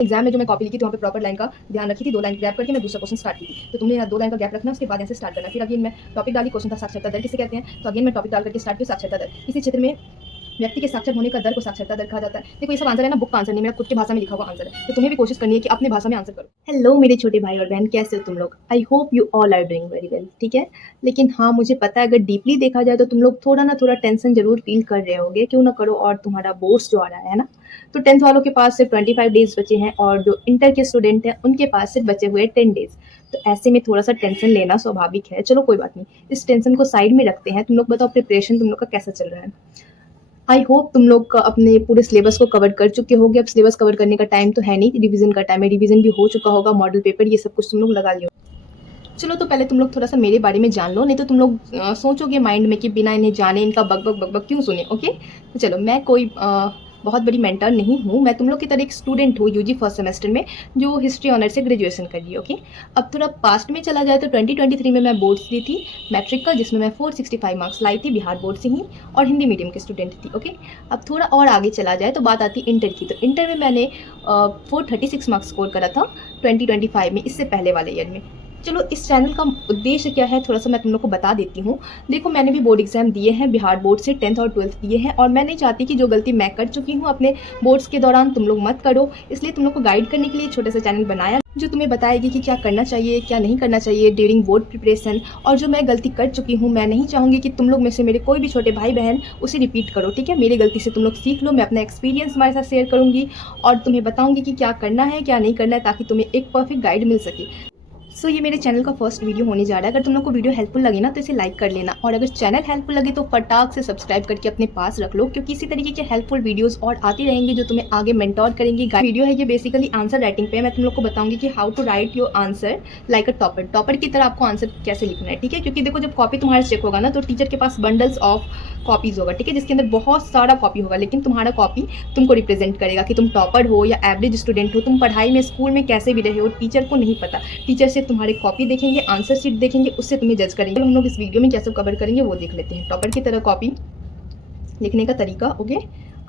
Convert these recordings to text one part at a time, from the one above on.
Exam में जो मैं कॉपी लिखी थी वहाँ पे प्रॉपर लाइन का ध्यान रखी थी, 2 लाइन ग्रैप करके मैं दूसरा क्वेश्चन स्टार्ट की थी। तो तुमने यहाँ 2 लाइन का गैप रखना, उसके बाद ऐसे स्टार्ट करना। फिर अगेन मैं टॉपिक डाली, क्वेश्चन था साक्षरता दर किसे कहते हैं, तो अगेन मैं टॉपिक डाल करके स्टार्ट किया साक्षरता दर। किसी क्षेत्र में व्यक्ति के साक्षर होने का दर को साक्षरता दर कहा जाता है। देखो ये सब आंसर है ना, बुक का आंसर नहीं, मेरा खुद की भाषा में लिखा हुआ आंसर है, तो तुम्हें भी कोशिश करनी है कि अपनी भाषा में आंसर करो। हेलो मेरे छोटे भाई और बहन, कैसे हो तुम लोग? I hope you all are doing very well, ठीक है। लेकिन हाँ, मुझे पता है अगर डीपली देखा जाए तो तुम लोग थोड़ा ना थोड़ा टेंशन जरूर फील कर रहे होगे, क्यों ना करो। और तुम्हारा बोर्ड्स जो आ रहा है ना, तो 10th वालों के पास सिर्फ 25 डेज बचे हैं और जो इंटर के स्टूडेंट हैं उनके पास सिर्फ बचे हुए 10 डेज। तो ऐसे में थोड़ा सा टेंशन लेना स्वाभाविक है। चलो कोई बात नहीं, इस टेंशन को साइड में रखते हैं। तुम लोग बताओ प्रिपरेशन तुम लोग का कैसा चल रहा है? आई होप तुम लोग का अपने पूरे सिलेबस को कवर कर चुके होगे। अब सिलेबस कवर करने का टाइम तो है नहीं, रिवीजन का टाइम है। रिवीजन भी हो चुका होगा, मॉडल पेपर ये सब कुछ तुम लोग लगा लियो। चलो तो पहले तुम लोग थोड़ा सा मेरे बारे में जान लो, नहीं तो तुम लोग सोचोगे माइंड में कि बिना इन्हें जाने इनका बक बक बक बक क्यों सुने। ओके, तो चलो, मैं कोई बहुत बड़ी मेंटर नहीं हूँ। मैं तुम लोग की तरह एक स्टूडेंट हूँ यूजी फर्स्ट सेमेस्टर में, जो हिस्ट्री ऑनर से ग्रेजुएशन कर रही है। ओके, अब थोड़ा पास्ट में चला जाए तो 2023 में मैं बोर्ड्स दी थी मैट्रिक का, जिसमें मैं 465 मार्क्स लाई थी, बिहार बोर्ड से ही, और हिंदी मीडियम की स्टूडेंट थी। ओके, अब थोड़ा और आगे चला जाए तो बात आती इंटर की। तो इंटर में मैंने 436 मार्क्स स्कोर करा था 2025 में, इससे पहले वाले ईयर में। चलो, इस चैनल का उद्देश्य क्या है थोड़ा सा मैं तुम लोग को बता देती हूँ। देखो, मैंने भी बोर्ड एग्जाम दिए हैं, बिहार बोर्ड से 10th और 12th दिए हैं, और मैं नहीं चाहती कि जो गलती मैं कर चुकी हूँ अपने बोर्ड्स के दौरान तुम लोग मत करो। इसलिए तुम लोग को गाइड करने के लिए छोटा सा चैनल बनाया, जो तुम्हें बताएगी कि क्या करना चाहिए क्या नहीं करना चाहिए ड्यूरिंग बोर्ड प्रिपरेशन। और जो मैं गलती कर चुकी हूँ, मैं नहीं चाहूँगी कि तुम लोग में से मेरे कोई भी छोटे भाई बहन उसे रिपीट करो, ठीक है। मेरी गलती से तुम लोग सीख लो। मैं अपना एक्सपीरियंस तुम्हारे साथ शेयर करूँगी और तुम्हें बताऊँगी कि क्या करना है क्या नहीं करना है, ताकि तुम्हें एक परफेक्ट गाइड मिल सके। सो ये मेरे चैनल का फर्स्ट वीडियो होने जा रहा है। अगर तुम लोग को वीडियो हेल्पफुल लगे ना तो इसे लाइक कर लेना, और अगर चैनल हेल्पफुल लगे तो फटाक से सब्सक्राइब करके अपने पास रख लो, क्योंकि इसी तरीके के हेल्पफुल वीडियोस और आती रहेंगी जो तुम्हें आगे मेंटोर करेंगी। वीडियो है ये बेसिकली आंसर राइटिंग पे। मैं तुम लोग को बताऊंगी कि how to write your answer like a topper की तरह आपको आंसर कैसे लिखना है, ठीक है। क्योंकि देखो, जब कॉपी तुम्हारा चेक होगा ना तो टीचर के पास बंडल्स ऑफ कॉपीज होगा, ठीक है, जिसके अंदर बहुत सारा कॉपी होगा, लेकिन तुम्हारा कॉपी तुमको रिप्रेजेंट करेगा कि तुम टॉपर हो या एवरेज स्टूडेंट हो। तुम पढ़ाई में स्कूल में कैसे भी रहे हो, टीचर को नहीं पता। टीचर से तुम्हारे कॉपी देखेंगे, आंसर शीट देखेंगे, उससे तुम्हें जज करेंगे। हम लोग इस वीडियो में क्या सब कवर करेंगे वो देख लेते हैं। टॉपर की तरह कॉपी लिखने का तरीका। ओके,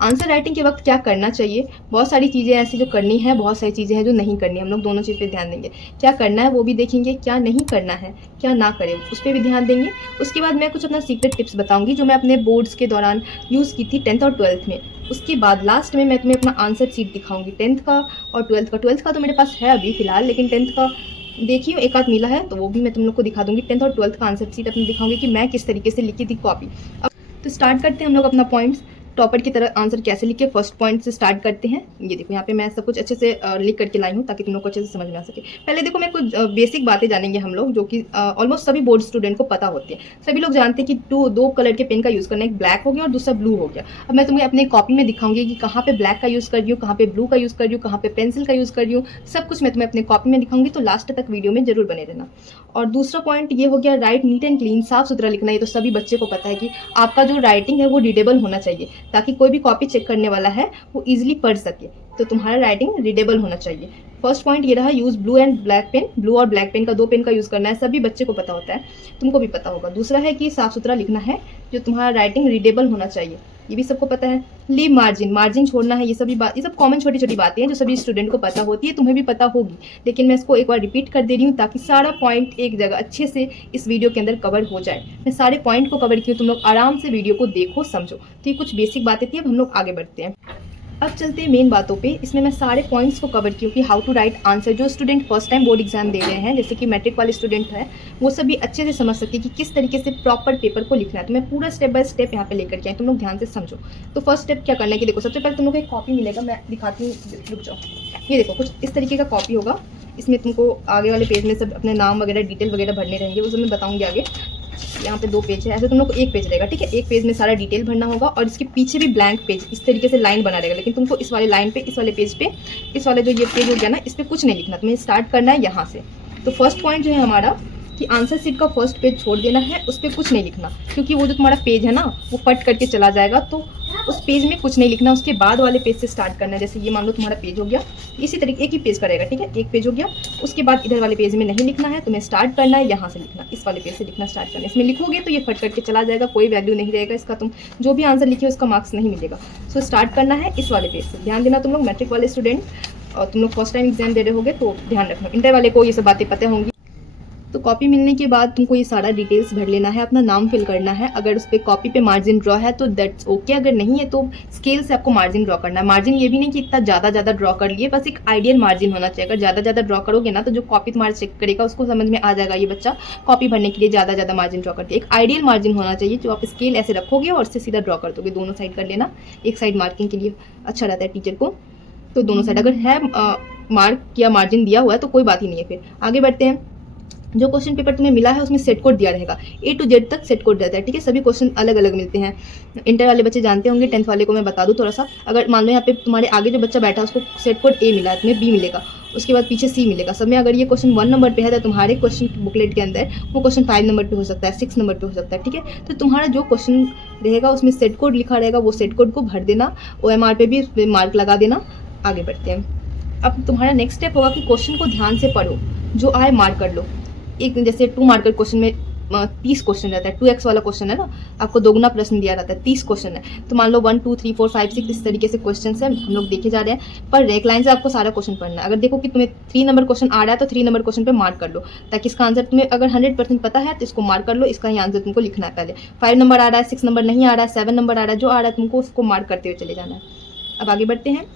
आंसर राइटिंग के वक्त क्या करना चाहिए, बहुत सारी चीज़ें ऐसी जो करनी है, बहुत सारी चीज़ें हैं जो नहीं करनी है। हम लोग दोनों चीज़ पे ध्यान देंगे। क्या करना है वो भी देखेंगे, क्या नहीं करना है, क्या ना करें उस पर भी ध्यान देंगे। उसके बाद मैं कुछ अपना सीक्रेट टिप्स बताऊंगी जो मैं अपने बोर्ड्स के दौरान यूज़ की थी 10th और 12th में। उसके बाद लास्ट में मैं तुम्हें अपना आंसर शीट दिखाऊंगी 10th का और 12th का। 12th का तो मेरे पास है अभी फिलहाल, लेकिन 10th का देखिए एक आध मिला है, तो वो भी मैं तुम लोग को दिखा दूंगी। 10th और 12th का आंसर शीट अपने दिखाऊंगी कि मैं किस तरीके से लिखी थी कॉपी। अब तो स्टार्ट करते हैं हम लोग अपना पॉइंट्स। टॉपर की तरह आंसर कैसे लिखे, फर्स्ट पॉइंट से स्टार्ट करते हैं। ये देखो, यहाँ पे मैं सब कुछ अच्छे से लिख करके लाई हूँ ताकि तुम लोग को अच्छे से समझ में आ सके। पहले देखो, मैं कुछ बेसिक बातें जानेंगे हम लोग, जो कि ऑलमोस्ट सभी बोर्ड स्टूडेंट को पता होती है। सभी लोग जानते हैं कि दो कलर के पेन का यूज़ करना, एक ब्लैक हो गया और दूसरा ब्लू हो गया। अब मैं तुम्हें अपनी कॉपी में दिखाऊंगी कि कहाँ पे ब्लैक का यूज़ कर रही हूँ, कहाँ पे ब्लू का यूज़ कर रही हूँ, कहाँ पे पेंसिल का यूज़ कर रही हूँ, सब कुछ मैं तुम्हें अपने कॉपी में दिखाऊंगी। तो लास्ट तक वीडियो में जरूर बने रहना। और दूसरा पॉइंट ये हो गया, राइट नीट एंड क्लीन, साफ सुथरा लिखना। ये तो सभी बच्चे को पता है कि आपका जो राइटिंग है वो रीडेबल होना चाहिए, ताकि कोई भी कॉपी चेक करने वाला है वो इजीली पढ़ सके। तो तुम्हारा राइटिंग रीडेबल होना चाहिए। फर्स्ट पॉइंट ये रहा, use blue and black pen. Blue और ब्लैक पेन का 2 पेन का यूज करना है, सभी बच्चे को पता होता है, तुमको भी पता होगा। दूसरा है कि साफ सुथरा लिखना है, जो तुम्हारा राइटिंग रीडेबल होना चाहिए, ये भी सबको पता है। लीव मार्जिन, मार्जिन छोड़ना है, ये सब कॉमन छोटी छोटी बातें हैं जो सभी स्टूडेंट को पता होती है, तुम्हें भी पता होगी, लेकिन मैं इसको एक बार रिपीट कर दे रही हूँ ताकि सारा पॉइंट एक जगह अच्छे से इस वीडियो के अंदर कवर हो जाए। मैं सारे पॉइंट को कवर की हूँ, तुम लोग आराम से वीडियो को देखो समझो। तो ये कुछ बेसिक बातें थी, अब हम लोग आगे बढ़ते हैं। अब चलते हैं मेन बातों पे। इसमें मैं सारे पॉइंट्स को कवर की हूँ कि हाउ टू राइट आंसर। जो student first time board exam दे रहे हैं, जैसे कि मैट्रिक वाले स्टूडेंट हैं, वो सभी अच्छे से समझ सके कि किस तरीके से प्रॉपर पेपर को लिखना है। तो मैं पूरा स्टेप बाय स्टेप यहाँ पे लेकर के आई, तुम लोग ध्यान से समझो। तो फर्स्ट स्टेप क्या करना है कि देखो, सबसे पहले तुम लोग को एक कॉपी मिलेगा, मैं दिखाती हूँ, रुक जाओ। ये देखो, कुछ इस तरीके का कॉपी होगा। इसमें तुमको आगे वाले पेज में सब अपने नाम वगैरह डिटेल वगैरह भरने रहेंगे, वो सब मैं बताऊँगी आगे। यहाँ पे 2 पेज है, ऐसे तुम लोग को 1 पेज रहेगा, ठीक है। एक पेज में सारा डिटेल भरना होगा और इसके पीछे भी ब्लैंक पेज इस तरीके से लाइन बना रहेगा, लेकिन तुमको इस वाले लाइन पे, इस वाले पेज पे, इस वाले जो ये पेज हो गया ना, इस पे कुछ नहीं लिखना, तुम्हें स्टार्ट करना है यहाँ से। तो फर्स्ट पॉइंट जो है हमारा कि आंसर शीट का फर्स्ट पेज छोड़ देना है, उस पर कुछ नहीं लिखना, क्योंकि वो जो तुम्हारा पेज है ना वो फट करके चला जाएगा, तो उस पेज में कुछ नहीं लिखना। उसके बाद वाले पेज से स्टार्ट करना है। जैसे ये मान लो तुम्हारा पेज हो गया, इसी तरीके एक ही पेज का रहेगा, ठीक है, एक पेज हो गया। उसके बाद इधर वाले पेज में नहीं लिखना है, तुम्हें स्टार्ट करना है यहाँ से लिखना, इस वाले पेज से लिखना स्टार्ट करना है। इसमें लिखोगे तो ये फट करके चला जाएगा, कोई वैल्यू नहीं रहेगा इसका, तुम जो भी आंसर लिखे उसका मार्क्स नहीं मिलेगा। सो स्टार्ट करना है इस वाले पेज से, ध्यान देना तुम लोग मैट्रिक वाले स्टूडेंट। और तुम लोग फर्स्ट टाइम एग्जाम दे रहे होगे तो ध्यान रखना। इंटर वाले को ये सब बातें पता होंगी। तो कॉपी मिलने के बाद तुमको ये सारा डिटेल्स भर लेना है, अपना नाम फिल करना है। अगर उस पर कॉपी पे मार्जिन ड्रॉ है तो दैट्स ओके, अगर नहीं है तो स्केल से आपको मार्जिन ड्रॉ करना है। मार्जिन ये भी नहीं कि इतना ज़्यादा ड्रॉ कर लिए, बस एक आइडियल मार्जिन होना चाहिए। अगर ज़्यादा ड्रॉ करोगे ना तो जो कॉपी तुम्हारा चेक करेगा उसको समझ में आ जाएगा ये बच्चा कॉपी भरने के लिए ज़्यादा मार्जिन ड्रॉ करते हैं। एक आइडियल मार्जिन होना चाहिए जो आप स्केल ऐसे रखोगे और उससे सीधा ड्रॉ कर दोगे। दोनों साइड कर लेना, एक साइड मार्किंग के लिए अच्छा रहता है टीचर को, तो दोनों साइड अगर है मार्क या मार्जिन दिया हुआ है तो कोई बात ही नहीं है। फिर आगे बढ़ते हैं। जो क्वेश्चन पेपर तुम्हें मिला है उसमें सेट कोड दिया रहेगा, A to Z तक सेट कोड रहता है, ठीक है। सभी क्वेश्चन अलग अलग मिलते हैं। इंटर वाले बच्चे जानते होंगे, 10th वाले को मैं बता दूं थोड़ा सा। अगर मान लो यहाँ पे तुम्हारे आगे जो बच्चा बैठा है उसको सेट कोड A मिला है, तुम्हें B मिलेगा, उसके बाद पीछे C मिलेगा। सब में अगर ये क्वेश्चन 1 नंबर पे है तो तुम्हारे क्वेश्चन बुकलेट के अंदर वो क्वेश्चन 5 नंबर पे हो सकता है, 6 नंबर पे हो सकता है, ठीक है। तो तुम्हारा जो क्वेश्चन रहेगा उसमें सेट कोड लिखा रहेगा, वो सेट कोड को भर देना, OMR पे भी मार्क लगा देना। आगे बढ़ते हैं। अब तुम्हारा नेक्स्ट स्टेप होगा कि क्वेश्चन को ध्यान से पढ़ो, जो आए मार्क कर लो। एक जैसे 2 मार्कर क्वेश्चन में 30 क्वेश्चन रहता है, 2x वाला क्वेश्चन है ना, आपको दोगुना प्रश्न दिया रहता है, 30 क्वेश्चन है। तो मान लो 1 2 3 4 5 6 इस तरीके से क्वेश्चन है, हम लोग देखे जा रहे हैं। पर एक लाइन से आपको सारा क्वेश्चन पढ़ना है। अगर देखो कि तुम्हें 3 नंबर क्वेश्चन आ रहा है तो 3 नंबर क्वेश्चन पे मार्क कर लो, ताकि इसका आंसर तुम्हें अगर 100% पता है तो इसको मार्क कर लो, इसका ही आंसर तुमको लिखना है। पहले 5 नंबर आ रहा है, 6 नंबर नहीं आ रहा है, 7 नंबर आ रहा है, जो आ रहा है तुमको उसको मार्क करते हुए चले जाना है। अब आगे बढ़ते हैं।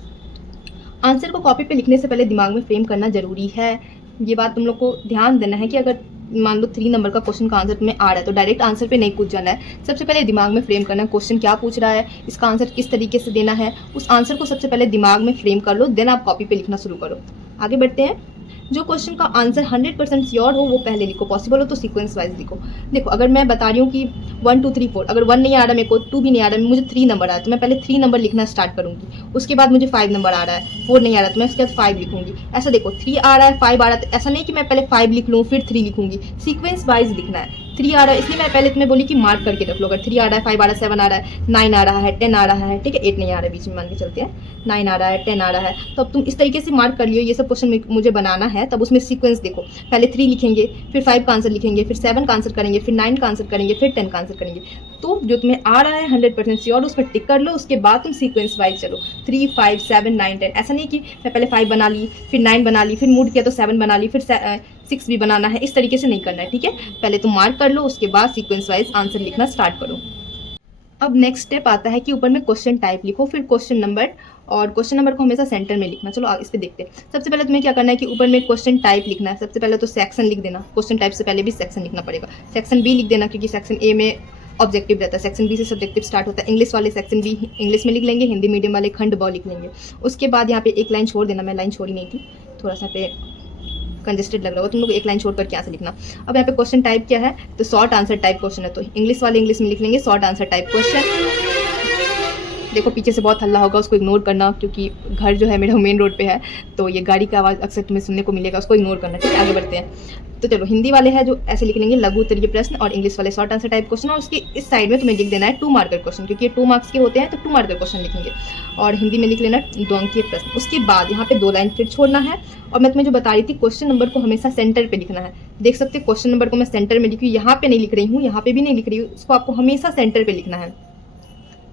आंसर को कॉपी पे लिखने से पहले दिमाग में फ्रेम करना जरूरी है। ये बात तुम लोग को ध्यान देना है कि अगर मान लो 3 नंबर का क्वेश्चन का आंसर तुम्हें आ रहा है तो डायरेक्ट आंसर पे नहीं कूद जाना है। सबसे पहले दिमाग में फ्रेम करना है, क्वेश्चन क्या पूछ रहा है, इसका आंसर किस तरीके से देना है, उस आंसर को सबसे पहले दिमाग में फ्रेम कर लो, देन आप कॉपी पे लिखना शुरू करो। आगे बढ़ते हैं। जो क्वेश्चन का आंसर 100% श्योर हो वो पहले लिखो, पॉसिबल हो तो सीक्वेंस वाइज लिखो। देखो अगर मैं बता रही हूँ कि 1 2 3 4, अगर 1 नहीं आ रहा मेरे को, 2 भी नहीं आ रहा, मुझे 3 नंबर आ रहा है तो मैं पहले 3 नंबर लिखना स्टार्ट करूँगी। उसके बाद मुझे 5 नंबर आ रहा है, 4 नहीं आ रहा तो मैं उसके बाद 5 लिखूंगी। ऐसा देखो 3 आ रहा है 5 आ रहा है, तो ऐसा नहीं कि मैं पहले 5 लिख लूँ फिर 3 लिखूंगी, सीक्वेंस वाइज लिखना है। 3 आ रहा है इसलिए मैं पहले तुम्हें बोली कि मार्क करके रख लो। अगर 3 आ रहा है, 5 आ रहा है, 7 आ रहा है, 9 आ रहा है, 10 आ रहा है, ठीक है, 8 नहीं आ रहा है, बीच में मान के चलते हैं, 9 आ रहा है, 10 आ रहा है, तो अब तुम इस तरीके से मार्क कर लियो। ये सब क्वेश्चन मुझे बनाना है, तब उसमें सीक्वेंस देखो, पहले 3 लिखेंगे, फिर 5 का आंसर लिखेंगे, फिर 7 का आंसर करेंगे, फिर 9 का आंसर करेंगे, फिर 10 का आंसर करेंगे। तो जो तुम्हें आ रहा है 100% श्योर उस पर टिक कर लो, उसके बाद तुम सीक्वेंस वाइज चलो, 3 5 7 9 10। ऐसा नहीं कि मैं पहले 5 बना ली, फिर 9 बना ली, फिर मूड किया तो 7 बना ली, फिर 6 भी बनाना है, इस तरीके से नहीं करना है, ठीक है। पहले तुम मार्क कर लो, उसके बाद सीक्वेंस वाइज आंसर लिखना स्टार्ट करो। अब नेक्स्ट स्टेप आता है कि ऊपर में क्वेश्चन टाइप लिखो, फिर क्वेश्चन नंबर, और क्वेश्चन नंबर को हमेशा सेंटर में लिखना। चलो इस पे देखते हैं। सबसे पहले तुम्हें क्या करना है कि ऊपर में क्वेश्चन टाइप लिखना है। सबसे पहले तो सेक्शन लिख देना, क्वेश्चन टाइप से पहले भी सेक्शन लिखना पड़ेगा। सेक्शन बी लिख देना, क्योंकि सेक्शन ए में ऑब्जेक्टिव रहता है, सेक्शन बी से सब्जेक्टिव स्टार्ट होता है। इंग्लिश वाले सेक्शन बी इंग्लिश में लिख लेंगे, हिंदी मीडियम वाले खंड ब लिख लेंगे। उसके बाद यहाँ पे एक लाइन छोड़ देना, मैं लाइन छोड़ी नहीं थी, थोड़ा सा पे कंजेस्टेड लग रहा होगा, तुम लोग एक लाइन छोड़ करके यहाँ से लिखना। अब यहाँ पे क्वेश्चन टाइप क्या है, तो शॉर्ट आंसर टाइप क्वेश्चन है, तो इंग्लिश वाले इंग्लिश में लिख लेंगे शॉर्ट आंसर टाइप क्वेश्चन। देखो पीछे से बहुत हल्ला होगा, उसको इग्नोर करना, क्योंकि घर जो है मेरा मेन रोड पे है, तो ये गाड़ी का आवाज़ अक्सर तुम्हें सुनने को मिलेगा, उसको इग्नोर करना, ठीक है। आगे बढ़ते हैं। तो चलो हिंदी वाले हैं जो ऐसे लिख लेंगे लघु उत्तरीय प्रश्न, और इंग्लिश वाले शॉर्ट आंसर टाइप क्वेश्चन, और उसकी इस साइड में तुम्हें लिख देना है 2 मार्कर क्वेश्चन, क्योंकि ये 2 मार्क्स के होते हैं तो 2 मार्कर क्वेश्चन लिखेंगे। और हिंदी में लिख लेना 2 अंकीय प्रश्न। उसके बाद यहाँ पे 2 लाइन फिर छोड़ना है। और मैं तुम्हें जो बता रही थी, क्वेश्चन नंबर को हमेशा सेंटर पे लिखना है। देख सकते हो क्वेश्चन नंबर को मैं सेंटर में लिखी हूँ, यहाँ पे नहीं लिख रही हूँ, यहाँ पे भी नहीं लिख रही हूँ, उसको आपको हमेशा सेंटर पे लिखना है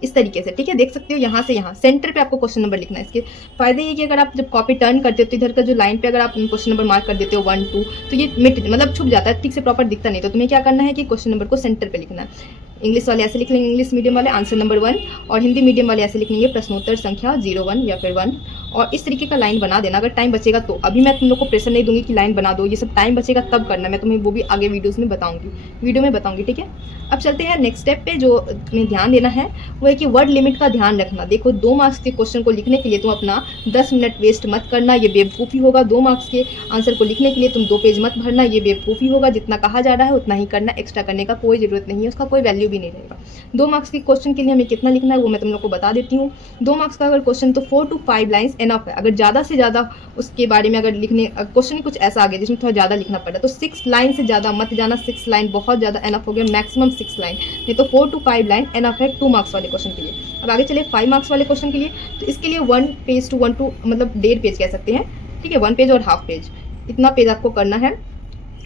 इस तरीके से, ठीक है। देख सकते हो यहाँ से यहाँ सेंटर पे आपको क्वेश्चन नंबर लिखना है। इसके फायदे ये कि अगर आप जब कॉपी टर्न करते हो तो इधर का जो लाइन पे अगर आप क्वेश्चन नंबर मार्क कर देते हो 1 2, तो ये मिट मतलब छुप जाता है, ठीक से प्रॉपर दिखता नहीं। तो तुम्हें क्या करना है कि क्वेश्चन नंबर को सेंटर पे लिखना है। इंग्लिश वाले ऐसे लिख लेंगे, इंग्लिश मीडियम वाले आंसर नंबर 1, और हिंदी मीडियम वाले ऐसे लिख लेंगे प्रश्नोत्तर संख्या 0 1 या फिर 1। और इस तरीके का लाइन बना देना। अगर टाइम बचेगा तो, अभी मैं तुम लोग को प्रेशर नहीं दूंगी कि लाइन बना दो, ये सब टाइम बचेगा तब करना, मैं तुम्हें वो भी आगे वीडियो में बताऊंगी, ठीक है। अब चलते हैं नेक्स्ट स्टेप पे। जो तुम्हें ध्यान देना है वो है कि वर्ड लिमिट का ध्यान रखना। देखो 2 मार्क्स के क्वेश्चन को लिखने के लिए तुम अपना 10 मिनट वेस्ट मत करना, ये बेवकूफ़ी होगा। 2 मार्क्स के आंसर को लिखने के लिए तुम 2 पेज मत भरना, ये बेवकूफ़ी होगा। जितना कहा जा रहा है उतना ही करना, एक्स्ट्रा करने का कोई ज़रूरत नहीं है, उसका कोई वैल्यू भी नहीं रहेगा। 2 मार्क्स के क्वेश्चन के लिए हमें कितना लिखना है वो मैं तुम लोग को बता देती हूँ। 2 मार्क्स का अगर क्वेश्चन तो 4 to 5 लाइन्स एनफ है। अगर ज़्यादा से ज़्यादा उसके बारे में अगर लिखने क्वेश्चन कुछ ऐसा आ गया जिसमें थोड़ा ज़्यादा लिखना पड़ा तो 6 लाइन से ज़्यादा मत जाना। 6 लाइन बहुत ज़्यादा एनफ हो गया, मैक्सिमम 6 लाइन, नहीं तो 4 to 5 लाइन एनफ है 2 मार्क्स वाले क्वेश्चन के लिए। अब आगे चले 5 मार्क्स वाले क्वेश्चन के लिए, तो इसके लिए 1 पेज to 1 to मतलब 1.5 पेज कह सकते हैं, ठीक है। 1 पेज और हाफ पेज, इतना पेज आपको करना है।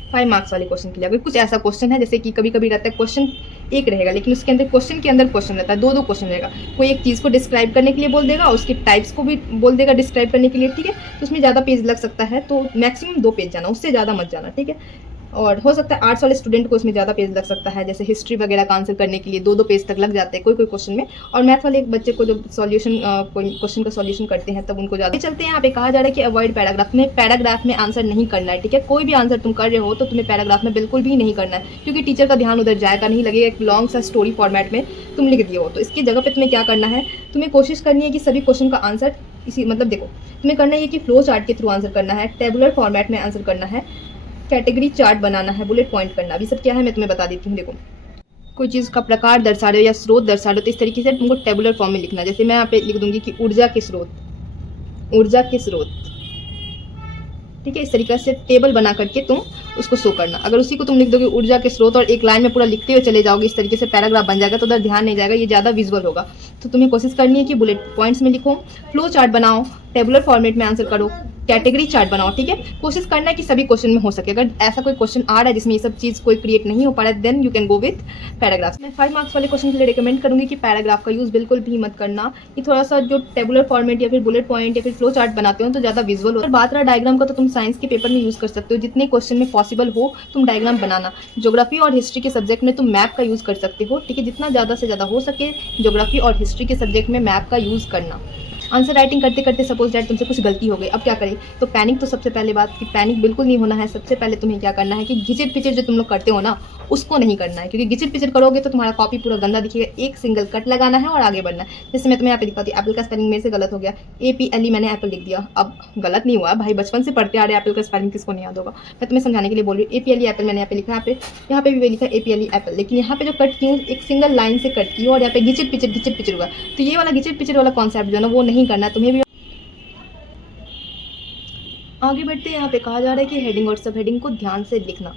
5 मार्क्स वाले क्वेश्चन के लिए अगर कुछ ऐसा क्वेश्चन है जैसे कि कभी कभी रहता है क्वेश्चन एक रहेगा लेकिन उसके अंदर क्वेश्चन के अंदर क्वेश्चन रहता है, दो क्वेश्चन रहेगा। कोई एक चीज़ को डिस्क्राइब करने के लिए बोल देगा, उसके टाइप्स को भी बोल देगा डिस्क्राइब करने के लिए, ठीक है। तो उसमें ज़्यादा पेज लग सकता है, तो मैक्सिमम 2 पेज जाना, उससे ज़्यादा मत जाना, ठीक है। और हो सकता है आर्ट्स वाले स्टूडेंट को उसमें ज़्यादा पेज लग सकता है, जैसे हिस्ट्री वगैरह का आंसर करने के लिए 2 पेज तक लग जाते हैं कोई क्वेश्चन में। और मैथ वाले बच्चे को जब सॉल्यूशन कोई क्वेश्चन का सॉल्यूशन करते हैं तब उनको ज़्यादा चलते हैं। यहाँ पे कहा जा रहा है कि अवॉइड पैराग्राफ में आंसर नहीं करना है, ठीक है। कोई भी आंसर तुम कर रहे हो तो तुम्हें पैराग्राफ में बिल्कुल भी नहीं करना है, क्योंकि टीचर का ध्यान उधर जाएगा नहीं, लगेगा एक लॉन्ग सा स्टोरी फॉर्मेट में तुम लिख दिए हो। तो इसकी जगह पे तुम्हें क्या करना है, तुम्हें कोशिश करनी है कि सभी क्वेश्चन का आंसर इसी मतलब देखो तुम्हें करना है कि फ्लो चार्ट के थ्रू आंसर करना है, टेबुलर फॉर्मेट में आंसर करना है, कैटेगरी चार्ट बनाना है, बुलेट पॉइंट करना। अभी सब क्या है मैं तुम्हें बता देती हूँ। देखो कोई चीज़ का प्रकार दर्शा रहे हो या स्रोत दर्शा रहे हो तो इस तरीके से तुमको टेबुलर फॉर्म में लिखना है। जैसे मैं यहाँ पे लिख दूंगी कि ऊर्जा के स्रोत, ठीक है। इस तरीके से टेबल बना करके तुम उसको शो करना। अगर उसी को तुम लिख दोगे ऊर्जा के स्रोत और एक लाइन में पूरा लिखते हुए चले जाओगे, इस तरीके से पैराग्राफ बन जाएगा, तो उधर ध्यान नहीं जाएगा, ये ज़्यादा विजुअल होगा। तो तुम्हें कोशिश करनी है कि बुलेट पॉइंट्स में लिखो, फ्लो चार्ट बनाओ, टेबुलर फॉर्मेट में आंसर करो, कैटेगरी चार्ट बनाओ, ठीक है। कोशिश करना है कि सभी क्वेश्चन में हो सके। अगर ऐसा कोई क्वेश्चन आ रहा है जिसमें ये सब चीज़ कोई क्रिएट नहीं हो पा रहा है, then you can go with paragraph. मैं 5 मार्क्स वाले क्वेश्चन के लिए रिकमेंड करूंगी कि पैराग्राफ का यूज़ बिल्कुल भी मत करना। ये थोड़ा सा जो टेबुलर फॉर्मेट या फिर बुलेट पॉइंट या फिर फ्लो चार्ट बनाते हो तो ज़्यादा विजुअल हो। और बात रहा डायग्राम का, तो तुम साइंस के पेपर में यूज़ कर सकते हो, जितने क्वेश्चन में पॉसिबल हो तुम डायग्राम बनाना। ज्योग्राफी और हिस्ट्री के सब्जेक्ट में तुम मैप का यूज़ कर सकते हो, ठीक है। जितना ज़्यादा से ज़्यादा हो सके ज्योग्राफी और हिस्ट्री के सब्जेक्ट में मैप का यूज़ करना। आंसर राइटिंग करते करते सपोज दैट तुमसे कुछ गलती हो गई, अब क्या करें। तो पैनिक, तो सबसे पहले बात कि पैनिक बिल्कुल नहीं होना है। सबसे पहले तुम्हें क्या करना है कि घिचर पिचर जो तुम लोग करते हो ना, उसको नहीं करना है, क्योंकि घिचर पिचर करोगे तो तुम्हारा कॉपी पूरा गंदा दिखेगा। एक सिंगल कट लगाना है और आगे बढ़ना है। जैसे मैं तुम्हें यहाँ पे दिखाती हूँ, एप्पल का स्पेलिंग मेरे से गलत हो गया, APLE मैंने एप्पल लिख दिया। अब गलत नहीं हुआ भाई, बचपन से पढ़ते आ रहे एप्पल का स्पेलिंग किसको नहीं याद होगा। मैं तुम्हें समझाने के लिए बोल रही हूँ, APLE एप्पल मैंने यहाँ पे लिखा, यहाँ पे भी लिखा APLE एप्पल, लेकिन यहाँ पे जो कट की हूँ एक सिंगल लाइन से कट की हूँ और यहाँ पे घिचर पिचर हुआ। तो ये वाला घिचर पिचर वाला कॉन्सेप्ट जो है ना वो नहीं करना तुम्हें भी। आगे बढ़ते यहाँ पे कहा जा रहा है कि हेडिंग और सब हेडिंग को ध्यान से लिखना।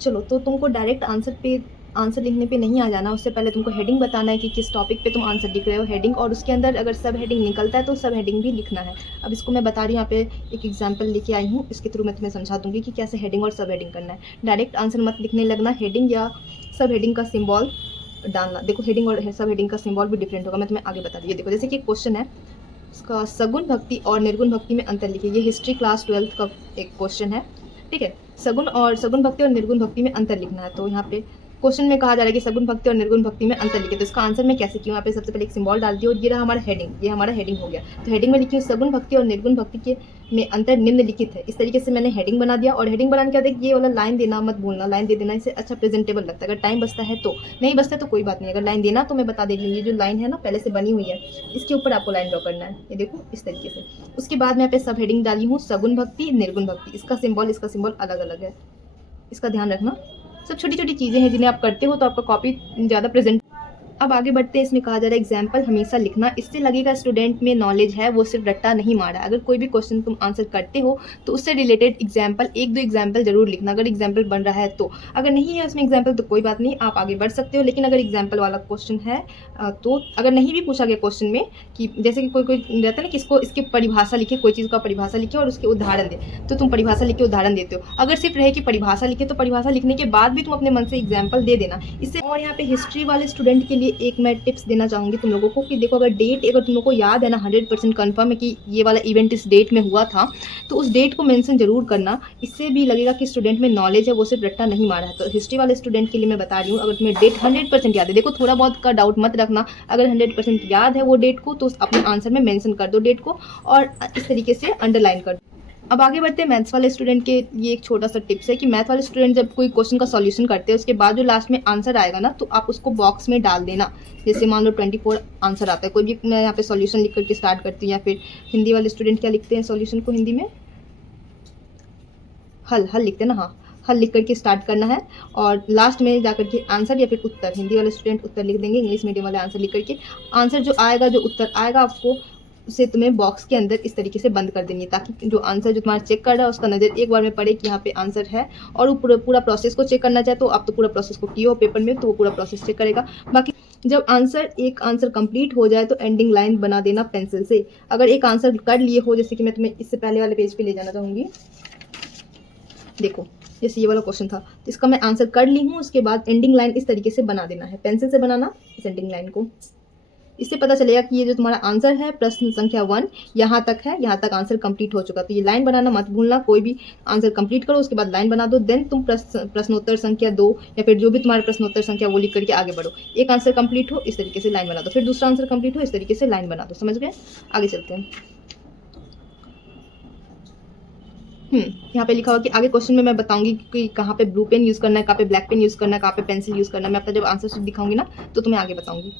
चलो, तो तुमको डायरेक्ट आंसर लिखने पे नहीं आ जाना। उससे पहले तुमको हेडिंग बताना है कि किस टॉपिक पे तुम आंसर लिख रहे हो, हेडिंग, और उसके अंदर अगर सब हेडिंग निकलता है तो सब हेडिंग भी लिखना है। अब इसको मैं बता रही हूँ, यहाँ पे एक एग्जांपल लेके आई हूँ, इसके थ्रू मैं तुम्हें समझा दूंगी कि कैसे हेडिंग और सब हेडिंग करना है। डायरेक्ट आंसर मत लिखने लगना, हेडिंग या सब हेडिंग का सिम्बॉल डालना। देखो हेडिंग और सब हेडिंग का सिम्बॉल भी डिफरेंट होगा, मैं तुम्हें आगे बता दी। देखो जैसे कि क्वेश्चन है, इसका सगुण भक्ति और निर्गुण भक्ति में अंतर लिखिए। ये हिस्ट्री क्लास 12th का एक क्वेश्चन है, ठीक है। सगुण भक्ति और निर्गुण भक्ति में अंतर लिखना है। तो यहाँ पे क्वेश्चन में कहा जा रहा है कि सगुण भक्ति और निर्गुण भक्ति में अंतर लिखिए। तो इसका आंसर मैं कैसे किया, यहाँ पे सबसे पहले एक सिंबल डाल दी और ये रहा हमारा हेडिंग, ये हमारा हेडिंग हो गया। तो हेडिंग में लिखी हूँ सगुण भक्ति और निर्गुण भक्ति के में अंतर निम्नलिखित है। इस तरीके से मैंने हेडिंग बना दिया। और हेडिंग बनाने के बाद ये वाला लाइन देना मत भूलना, लाइन दे देना, इससे अच्छा प्रेजेंटेबल लगता है। अगर टाइम बचता है तो, नहीं बचता तो कोई बात नहीं। अगर लाइन देना तो मैं बता दे रही हूँ, ये जो लाइन है ना पहले से बनी हुई है, इसके ऊपर आपको लाइन ड्रॉ करना है, ये देखो इस तरीके से। उसके बाद मैं यहाँ पे सब हेडिंग डाली हूँ सगुण भक्ति निर्गुण भक्ति, इसका सिंबल अलग अलग है, इसका ध्यान रखना। सब छोटी छोटी चीज़ें हैं जिन्हें आप करते हो तो आपका कॉपी ज़्यादा प्रेजेंट। अब आगे बढ़ते हैं, इसमें कहा जा रहा है एग्जाम्पल हमेशा लिखना। इससे लगेगा स्टूडेंट में नॉलेज है, वो सिर्फ रट्टा नहीं मारा। अगर कोई भी क्वेश्चन तुम आंसर करते हो तो उससे रिलेटेड एग्जाम्पल, 1-2 एग्जाम्पल जरूर लिखना, अगर एग्जाम्पल बन रहा है तो। अगर नहीं है उसमें एग्जाम्पल तो कोई बात नहीं, आप आगे बढ़ सकते हो। लेकिन अगर एग्जाम्पल वाला क्वेश्चन है तो अगर नहीं भी पूछा गया क्वेश्चन में कि जैसे कि कोई रहता है ना कि इसको इसकी परिभाषा लिखे, कोई चीज़ का परिभाषा लिखे और उसके उदाहरण दे, तो तुम परिभाषा लिख के उदाहरण देते हो। अगर सिर्फ रहे कि परिभाषा लिखे तो परिभाषा लिखने के बाद भी तुम अपने मन से एग्जाम्पल दे देना इससे। और यहाँ पे हिस्ट्री वाले स्टूडेंट के लिए एक मैं टिप्स देना चाहूँगी तुम लोगों को कि देखो अगर डेट अगर तुम लोगों को याद है ना 100% कन्फर्म है कि ये वाला इवेंट इस डेट में हुआ था, तो उस डेट को मेंशन जरूर करना। इससे भी लगेगा कि स्टूडेंट में नॉलेज है, वो सिर्फ रट्टा नहीं मारा है। तो हिस्ट्री वाले स्टूडेंट के लिए मैं बता रही हूँ, अगर तुम्हें डेट 100% याद है, देखो थोड़ा बहुत का डाउट मत रखना, अगर 100% याद है वो डेट को तो अपने आंसर में मेंशन कर दो डेट को और इस तरीके से अंडरलाइन कर दो। अब आगे बढ़ते हैं मैथ्स वाले स्टूडेंट के लिए एक छोटा सा टिप्स है कि मैथ वाले स्टूडेंट जब कोई क्वेश्चन का सॉल्यूशन करते हैं उसके बाद जो लास्ट में आंसर आएगा ना तो आप उसको बॉक्स में डाल देना। जैसे मान लो 24 आंसर आता है, कोई भी मैं यहाँ पे सॉल्यूशन लिख करके स्टार्ट करती हूँ, या फिर हिंदी वाले स्टूडेंट क्या लिखते हैं सॉल्यूशन को हिंदी में, हल लिखते हैं ना, हाँ हल लिख करके स्टार्ट करना है और लास्ट में जाकर के आंसर या फिर उत्तर, हिंदी वाले स्टूडेंट उत्तर लिख देंगे, इंग्लिश मीडियम वाले आंसर लिख करके आंसर जो आएगा, जो उत्तर आएगा आपको उसे तुम्हें बॉक्स के अंदर इस तरीके से बंद कर देनी है, ताकि जो आंसर जो तुम्हारा चेक कर रहा है उसका नज़र एक बार में पड़े कि यहाँ पे आंसर है। और वो पूरा प्रोसेस को चेक करना चाहे तो आप तो पूरा प्रोसेस को किए हो पेपर में तो वो पूरा प्रोसेस चेक करेगा। बाकी जब एक आंसर कंप्लीट हो जाए तो एंडिंग लाइन बना देना पेंसिल से। अगर एक आंसर कर लिए हो, जैसे कि मैं तुम्हें इससे पहले वाले पेज पे ले जाना चाहूँगी, देखो जैसे ये वाला क्वेश्चन था, तो इसका मैं आंसर कर ली हूँ। उसके बाद एंडिंग लाइन इस तरीके से बना देना है, पेंसिल से बनाना इस एंडिंग लाइन को। इससे पता चलेगा कि ये जो तुम्हारा आंसर है प्रश्न संख्या 1 यहाँ तक है, यहाँ तक आंसर कंप्लीट हो चुका। तो ये लाइन बनाना मत भूलना, कोई भी आंसर कंप्लीट करो उसके बाद लाइन बना दो, देन तुम प्रश्नोत्तर संख्या 2 या फिर जो भी तुम्हारा प्रश्नोत्तर संख्या वो लिख करके आगे बढ़ो। एक आंसर कंप्लीट हो इस तरीके से लाइन बना दो, फिर दूसरा आंसर कंप्लीट हो इस तरीके से लाइन बना दो। समझ गए? आगे चलते हैं। यहाँ पे लिखा हुआ कि आगे क्वेश्चन में मैं बताऊंगी कि कहाँ पे ब्लू पेन यूज़ करना है, कहाँ पे ब्लैक पेन यूज़ करना है, कहाँ पे पेंसिल यूज़ करना है। मैं अपना जब आंसर शीट दिखाऊंगी ना तो तुम्हें आगे बताऊंगी।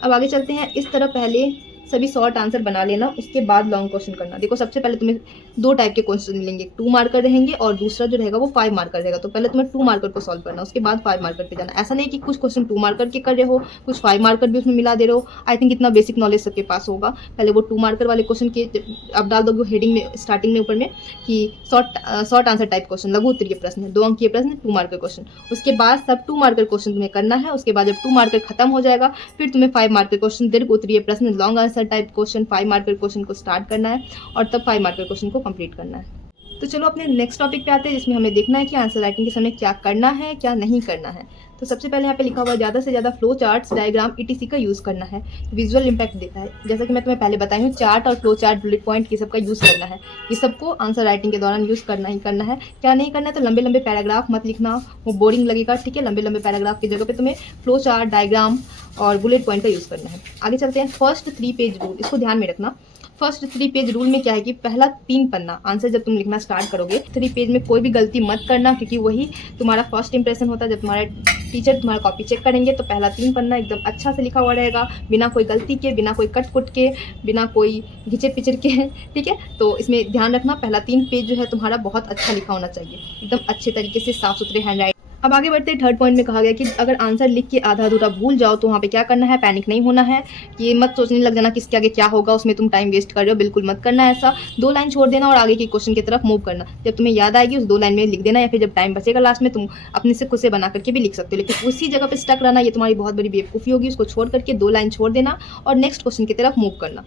अब आगे चलते हैं। इस तरह पहले सभी शॉर्ट आंसर बना लेना, उसके बाद लॉन्ग क्वेश्चन करना। देखो सबसे पहले तुम्हें 2 टाइप के क्वेश्चन मिलेंगे, 2 मार्कर रहेंगे और दूसरा जो रहेगा वो 5 मार्कर रहेगा। तो पहले तुम्हें 2 मार्कर को सॉल्व करना, उसके बाद 5 मार्कर पे जाना। ऐसा नहीं कि कुछ क्वेश्चन 2 मार्कर के कर रहे हो, कुछ 5 मार्कर भी उसमें मिला दे रहे हो। आई थिंक इतना बेसिक नॉलेज सबके पास होगा। पहले वो 2 मार्कर वाले क्वेश्चन के अब डाल दोगे हेडिंग में, स्टार्टिंग में ऊपर में कि शॉर्ट आंसर टाइप क्वेश्चन, लघु उत्तरीय प्रश्न है, 2 अंक के प्रश्न, 2 मार्कर क्वेश्चन। उसके बाद सब 2 मार्कर क्वेश्चन तुम्हें करना है। उसके बाद जब 2 मार्कर खत्म हो जाएगा फिर तुम्हें 5 मार्कर क्वेश्चन, दीर्घ उत्तरीय प्रश्न, long answer type question, 5 marker question को स्टार्ट करना है और तब 5 मार्कर क्वेश्चन को कंप्लीट करना है। तो चलो अपने नेक्स्ट टॉपिक पे आते हैं, जिसमें हमें देखना है कि आंसर राइटिंग के समय क्या करना है क्या नहीं करना है। तो सबसे पहले यहाँ पे लिखा हुआ है ज़्यादा से ज़्यादा फ्लो चार्ट्स, डायग्राम, ईटीसी का यूज़ करना है, विजुअल इंपैक्ट देता है। जैसा कि मैं तुम्हें पहले बताई हूँ, चार्ट और फ्लो चार्ट, बुलेट पॉइंट, ये सब का यूज़ करना है। ये सबको आंसर राइटिंग के दौरान यूज़ करना ही करना है। क्या नहीं करना है तो लंबे लंबे पैराग्राफ मत लिखना, वो बोरिंग लगेगा। ठीक है, लंबे लंबे पैराग्राफ की जगह पे तुम्हें फ्लो चार्ट, डायग्राम और बुलेट पॉइंट का यूज़ करना है। आगे चलते हैं। फर्स्ट 3 पेज रूल, इसको ध्यान में रखना। फर्स्ट 3 पेज रूल में क्या है कि पहला 3 पन्ना आंसर जब तुम लिखना स्टार्ट करोगे 3 पेज में कोई भी गलती मत करना, क्योंकि वही तुम्हारा फर्स्ट इंप्रेशन होता है। जब तुम्हारे टीचर तुम्हारा कॉपी चेक करेंगे तो पहला 3 पन्ना एकदम अच्छा से लिखा हुआ रहेगा, बिना कोई गलती के, बिना कोई कट कुट के, बिना कोई घिचे पिचर के। ठीक है, तो इसमें ध्यान रखना पहला 3 पेज जो है तुम्हारा बहुत अच्छा लिखा होना चाहिए, एकदम अच्छे तरीके से, साफ सुथरे हैंड राइटिंग। अब आगे बढ़ते हैं। थर्ड पॉइंट में कहा गया कि अगर आंसर लिख के आधा अधूरा भूल जाओ तो वहाँ पे क्या करना है, पैनिक नहीं होना है। कि मत सोचने लग जाना कि इसके आगे क्या होगा, उसमें तुम टाइम वेस्ट कर रहे हो, बिल्कुल मत करना है ऐसा। 2 लाइन छोड़ देना और आगे के क्वेश्चन की तरफ मूव करना। जब तुम्हें याद आएगी उस 2 लाइन में लिख देना, या फिर जब टाइम बचेगा लास्ट में तुम अपने से खुद से बना करके भी लिख सकते हो, लेकिन उसी जगह पर स्टक रहना ये तुम्हारी बहुत बड़ी बेवकूफ़ी होगी। उसको छोड़ करके 2 लाइन छोड़ देना और नेक्स्ट क्वेश्चन की तरफ मूव करना।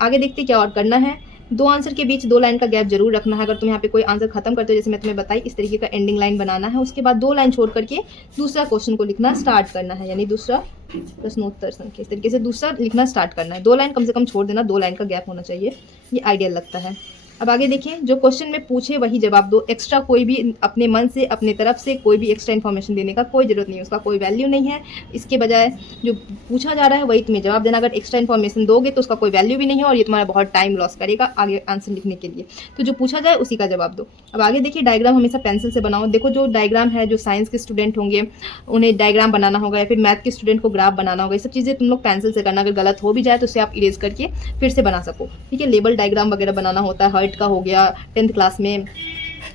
आगे देखते क्या और करना है। 2 आंसर के बीच 2 लाइन का गैप जरूर रखना है। अगर तुम यहाँ पे कोई आंसर खत्म करते हो, जैसे मैं तुम्हें बताई, इस तरीके का एंडिंग लाइन बनाना है। उसके बाद 2 लाइन छोड़ करके दूसरा क्वेश्चन को लिखना स्टार्ट करना है, यानी दूसरा प्रश्नोत्तर संख्या, इस तरीके से दूसरा लिखना स्टार्ट करना है। 2 लाइन कम से कम छोड़ देना, 2 लाइन का गैप होना चाहिए, ये आइडियल लगता है। अब आगे देखिए, जो क्वेश्चन में पूछे वही जवाब दो। एक्स्ट्रा कोई भी अपने मन से, अपने तरफ से कोई भी एक्स्ट्रा इन्फॉर्मेशन देने का कोई ज़रूरत नहीं है, उसका कोई वैल्यू नहीं है। इसके बजाय जो पूछा जा रहा है वही तुम्हें जवाब देना। अगर एक्स्ट्रा इन्फॉर्मेशन दोगे तो उसका कोई वैल्यू भी नहीं है और ये तुम्हारा बहुत टाइम लॉस करेगा आगे आंसर लिखने के लिए। तो जो पूछा जाए उसी का जवाब दो। अब आगे देखिए, डायग्राम हमेशा पेंसिल से बनाओ। देखो जो डायग्राम है, जो साइंस के स्टूडेंट होंगे उन्हें डायग्राम बनाना होगा, या फिर मैथ के स्टूडेंट को ग्राफ बनाना होगा। ये सब चीज़ें तुम लोग पेंसिल से करना। अगर गलत हो भी जाए तो उसे आप इरेज करके फिर से बना सको। ठीक है, लेबल डायग्राम वगैरह बनाना होता है, हाइट का हो गया 10th क्लास में,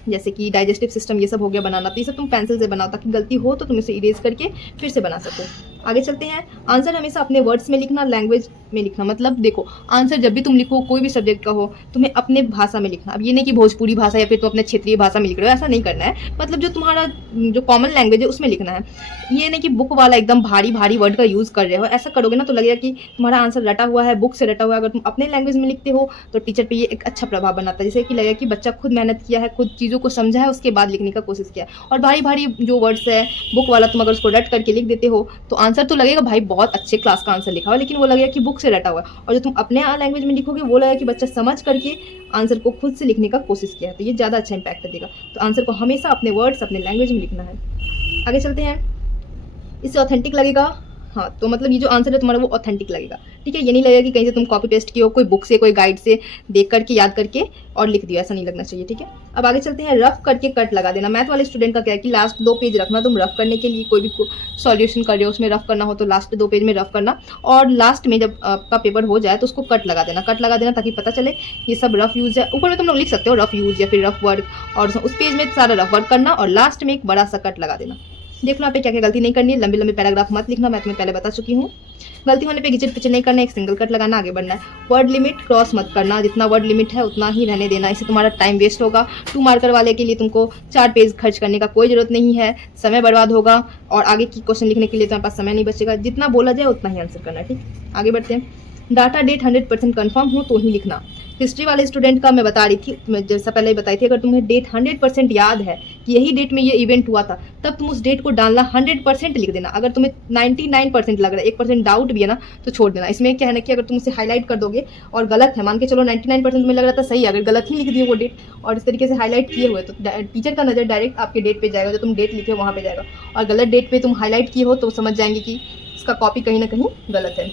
जैसे कि डाइजेस्टिव सिस्टम, ये सब हो गया बनाना। तो ये सब तुम पेंसिल से बनाओ ताकि गलती हो तो तुम इसे इरेज करके फिर से बना सको। आगे चलते हैं। आंसर हमेशा अपने वर्ड्स में लिखना, लैंग्वेज में लिखना। मतलब देखो, आंसर जब भी तुम लिखो, कोई भी सब्जेक्ट का हो, तुम्हें अपने भाषा में लिखना। अब ये नहीं कि भोजपुरी भाषा या फिर तुम अपने क्षेत्रीय भाषा में लिख रहे हो, ऐसा नहीं करना है। मतलब जो तुम्हारा जो कॉमन लैंग्वेज है उसमें लिखना है। ये नहीं कि बुक वाला एकदम भारी भारी वर्ड का यूज़ कर रहे हो। ऐसा करोगे ना तो लगेगा कि तुम्हारा आंसर रटा हुआ है, बुक से रटा हुआ है। अगर तुम अपने लैंग्वेज में लिखते हो तो टीचर पे ये एक अच्छा प्रभाव बनाता है, जैसे कि लगेगा कि बच्चा खुद मेहनत किया है, खुद चीज़ों को समझा है, उसके बाद लिखने का कोशिश किया। और भारी भारी जो वर्ड्स है बुक वाला, तुम अगर उसको रट करके लिख देते हो तो आंसर तो लगेगा भाई बहुत अच्छे क्लास का आंसर लिखा हुआ, लेकिन वो लगेगा कि बुक से रटा हुआ है। और जो तुम अपने लैंग्वेज में लिखोगे वो लगेगा कि बच्चा समझ करके आंसर को खुद से लिखने का कोशिश किया है। तो ये ज़्यादा अच्छा इंपैक्ट देगा। तो आंसर को हमेशा अपने वर्ड्स, अपने लैंग्वेज में लिखना है। आगे चलते हैं। इससे ऑथेंटिक लगेगा। हाँ, तो मतलब ये जो आंसर है तुम्हारा वो ऑथेंटिक लगेगा। ठीक है, ये नहीं लगेगा कि कहीं से तुम कॉपी पेस्ट किए हो, कोई बुक से, कोई गाइड से देख करके, याद करके और लिख दिया, ऐसा नहीं लगना चाहिए। ठीक है, अब आगे चलते हैं। रफ करके कट लगा देना। मैथ वाले स्टूडेंट का क्या है कि लास्ट 2 पेज रखना तुम रफ करने के लिए। कोई भी सॉल्यूशन कर रहे हो उसमें रफ करना हो तो लास्ट 2 पेज में रफ करना, और लास्ट में जब आपका पेपर हो जाए तो उसको कट लगा देना। कट लगा देना ताकि पता चले ये सब रफ यूज है। ऊपर में तुम लोग लिख सकते हो रफ यूज या फिर रफ वर्क, और उस पेज में सारा रफ वर्क करना और लास्ट में एक बड़ा सा कट लगा देना। देख लो यहाँ पे क्या क्या गलती नहीं करनी है। लंबे लंबे पैराग्राफ मत लिखना, मैं तुम्हें पहले बता चुकी हूँ। गलती होने पे घिचट पिचट नहीं करना, एक सिंगल कट लगाना, आगे बढ़ना है। वर्ड लिमिट क्रॉस मत करना, जितना वर्ड लिमिट है उतना ही रहने देना, इससे तुम्हारा टाइम वेस्ट होगा। 2 मार्कर वाले के लिए तुमको 4 पेज खर्च करने का कोई ज़रूरत नहीं है, समय बर्बाद होगा और आगे की क्वेश्चन लिखने के लिए तुम्हारे पास समय नहीं बचेगा। जितना बोला जाए उतना ही आंसर करना। ठीक, आगे बढ़ते हैं। डाटा डेट 100% कन्फर्म हो तो ही लिखना। हिस्ट्री वाले स्टूडेंट का मैं बता रही थी, मैं जैसा पहले बताई थी, अगर तुम्हें डेट 100% याद है कि यही डेट में ये इवेंट हुआ था, तब तुम उस डेट को डालना 100% लिख देना। अगर तुम्हें 99% लग रहा है, 1% डाउट भी है ना, तो छोड़ देना। इसमें क्या है ना कि अगर तुम उसे हाईलाइट कर दोगे और गलत है, मान के चलो 99% में लग रहा था सही है, अगर गलत ही लिख दिए वो डेट और इस तरीके से हाईलाइट किए हुए, तो टीचर का नज़र डायरेक्ट आपके डेट पे जाएगा, जो तुम डेट लिखे हो वहाँ पे जाएगा, और गलत डेट पे तुम हाईलाइट किए हो तो समझ जाएंगे कि इसका कॉपी कहीं ना कहीं गलत है,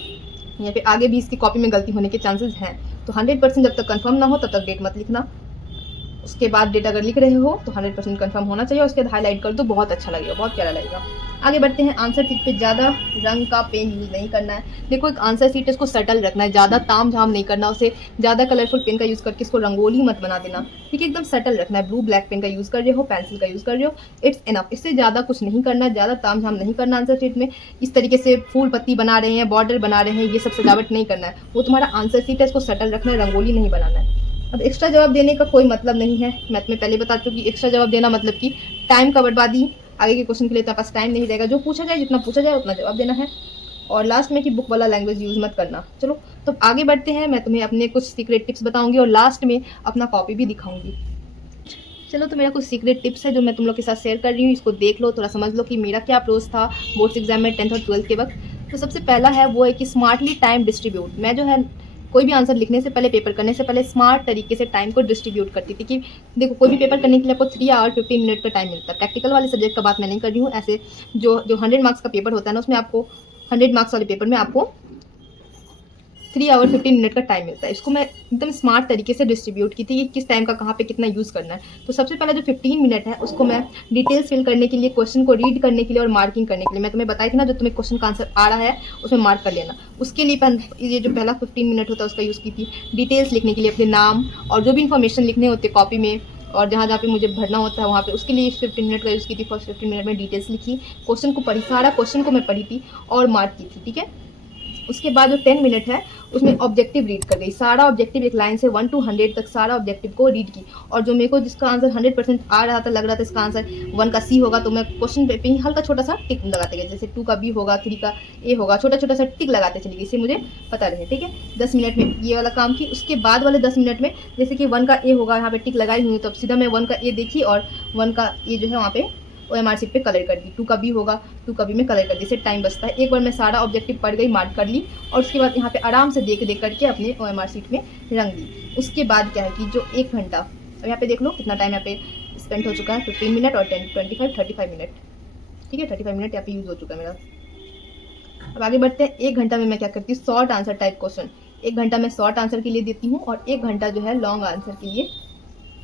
या फिर आगे भी इसकी कॉपी में गलती होने के चांसेस हैं। तो 100% जब तक कंफर्म ना हो तब तक डेट मत लिखना। उसके बाद डेट अगर लिख रहे हो तो 100% कंफर्म होना चाहिए, उसके बाद हाईलाइट कर दो, बहुत अच्छा लगेगा, बहुत प्यारा लगेगा। आगे बढ़ते हैं। आंसर शीट पे ज़्यादा रंग का पेन यूज़ नहीं करना है। देखो, एक आंसर शीट है, इसको सटल रखना है, ज़्यादा ताम झाम नहीं करना, उसे ज़्यादा कलरफुल पेन का यूज़ करके इसको रंगोली मत बना देना, ठीक है, एकदम सटल रखना है। ब्लू ब्लैक पेन का यूज़ कर रहे हो, पेंसिल का यूज़ कर रहे हो, इट्स इनफ, इससे ज़्यादा कुछ नहीं करना है, ज़्यादा ताम झाम नहीं करना आंसर शीट में। इस तरीके से फूल पत्ती बना रहे हैं, बॉर्डर बना रहे हैं, ये सब सजावट नहीं करना है, वो तुम्हारा आंसर शीट है, इसको सटल रखना है, रंगोली नहीं बनाना है। अब एक्स्ट्रा जवाब देने का कोई मतलब नहीं है, मैं तुम्हें पहले बता चुकी, एक्स्ट्रा जवाब देना मतलब कि टाइम का बर्बादी, आगे के क्वेश्चन के लिए तुम्हारे पास टाइम नहीं रहेगा, जो पूछा जाए जितना पूछा जाए उतना जवाब देना है, और लास्ट में कि बुक वाला लैंग्वेज यूज़ मत करना। चलो तो आगे बढ़ते हैं, मैं तुम्हें अपने कुछ सीक्रेट टिप्स बताऊंगी और लास्ट में अपना कॉपी भी दिखाऊंगी। चलो, तो मेरा कुछ सीक्रेट टिप्स है जो मैं तुम लोग के साथ शेयर कर रही हूँ, इसको देख लो, थोड़ा समझ लो कि मेरा क्या अप्रोच था बोर्ड्स एग्जाम में 10th और 12th के वक्त। तो सबसे पहला है वो है कि स्मार्टली टाइम डिस्ट्रीब्यूट। मैं जो है कोई भी आंसर लिखने से पहले, पेपर करने से पहले स्मार्ट तरीके से टाइम को डिस्ट्रीब्यूट करती थी कि देखो, कोई भी पेपर करने के लिए आपको 3 आवर 15 मिनट का टाइम मिलता है। प्रैक्टिकल वाले सब्जेक्ट का बात मैं नहीं कर रही हूँ, ऐसे जो 100 मार्क्स का पेपर होता है ना, उसमें आपको 100 मार्क्स वाले पेपर में आपको 3 आवर 15 मिनट का टाइम मिलता है। इसको मैं एकदम स्मार्ट तरीके से डिस्ट्रीब्यूट की थी कि किस टाइम का कहाँ पे कितना यूज़ करना है। तो सबसे पहला जो 15 मिनट है उसको मैं डिटेल्स फिल करने के लिए, क्वेश्चन को रीड करने के लिए और मार्किंग करने के लिए, मैं तुम्हें बताई थी ना, जो तुम्हें क्वेश्चन का आंसर आ रहा है उसमें मार्क कर लेना, उसके लिए ये जो पहला 15 मिनट होता है उसका यूज़ की थी। डिटेल्स लिखने के लिए, अपने नाम और जो भी इन्फॉर्मेशन लिखने होते कॉपी में और जहाँ जहाँ पे मुझे भरना होता है वहाँ पे, उसके लिए 15 मिनट का यूज़ की थी। फर्स्ट 15 मिनट में डिटेल्स लिखी, क्वेश्चन को पढ़ी, सारा क्वेश्चन को मैं पढ़ी थी और मार्क की थी, ठीक है। उसके बाद जो 10 मिनट है उसमें ऑब्जेक्टिव रीड कर गई, सारा ऑब्जेक्टिव एक लाइन से 1 to 100 तक सारा ऑब्जेक्टिव को रीड की, और जो मेरे को जिसका आंसर 100% आ रहा था, लग रहा था इसका आंसर 1 का सी होगा, तो मैं क्वेश्चन पे ही हल्का छोटा सा टिक लगाते गए, जैसे 2 का बी होगा, 3 का ए होगा, छोटा छोटा सा टिक लगाते चली गई, इससे मुझे पता रहे, ठीक है। 10 मिनट में ये वाला काम की। उसके बाद वाले 10 मिनट में जैसे कि 1 का ए होगा, यहाँ पे टिक लगाई हुई, तो अब सीधा मैं 1 का ए देखी और 1 का ए जो है वहाँ पे OMR शीट पे कलर कर दी। 2 का बी होगा, 2 का बी में कलर कर दी, इससे टाइम बचता है। एक बार मैं सारा ऑब्जेक्टिव पढ़ गई, मार्क कर ली, और उसके बाद यहाँ पे आराम से देख देख करके अपने OMR शीट में रंग दी। उसके बाद क्या है कि जो 1 घंटा, अब यहाँ पे देख लो कितना टाइम यहाँ पे स्पेंड हो चुका है, 15 मिनट और 10, 25, 35 मिनट, ठीक है, 35 मिनट यहाँ पे यूज़ हो चुका है मेरा। अब आगे बढ़ते हैं। 1 घंटा में मैं क्या करती हूँ, शॉर्ट आंसर टाइप क्वेश्चन 1 घंटा में शॉर्ट आंसर के लिए देती हूँ और 1 घंटा जो है लॉन्ग आंसर के लिए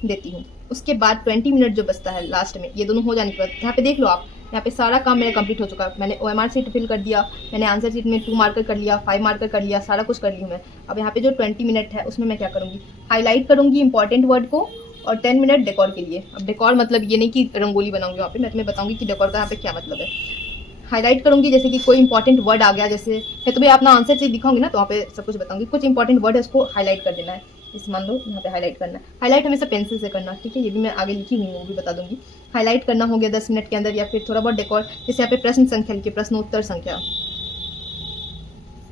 देती हूँ। उसके बाद 20 मिनट जो बचता है लास्ट में, ये दोनों हो जाने के बाद यहाँ पे देख लो आप, यहाँ पे सारा काम मेरा कंप्लीट हो चुका है। मैंने OMR शीट फिल कर दिया, मैंने आंसर शीट में 2 मार्कर कर लिया, 5 मार्कर कर लिया, सारा कुछ कर ली हूँ मैं। अब यहाँ पे जो 20 मिनट है उसमें मैं क्या करूँगी, हाईलाइट करूँगी इंपॉर्टेंट वर्ड को, और 10 मिनट डेकोर के लिए। अब डेकोर मतलब ये नहीं कि रंगोली बनाऊंगी वहाँ पे, मैं तुम्हें बताऊँगी कि डेकोर का यहाँ पे क्या मतलब है। हाईलाइट करूँगी, जैसे कि कोई इंपॉर्टेंट वर्ड आ गया, जैसे मैं तुम्हें अपना आंसर शीट दिखाऊंगी ना, तो वहाँ पे सब कुछ बताऊँगी, कुछ इंपॉर्टेंट वर्ड है उसको हाईलाइट कर देना है। इस मान लो यहाँ पे हाईलाइट करना है, हाईलाइट हमेशा पेंसिल से करना, ठीक है, ये भी मैं आगे लिखी हुई हूँ, वो भी बता दूंगी। हाईलाइट करना हो गया 10 मिनट के अंदर, या फिर थोड़ा बहुत डेकोर, जैसे यहाँ पे प्रश्न संख्या लिखी, प्रश्नोत्तर संख्या,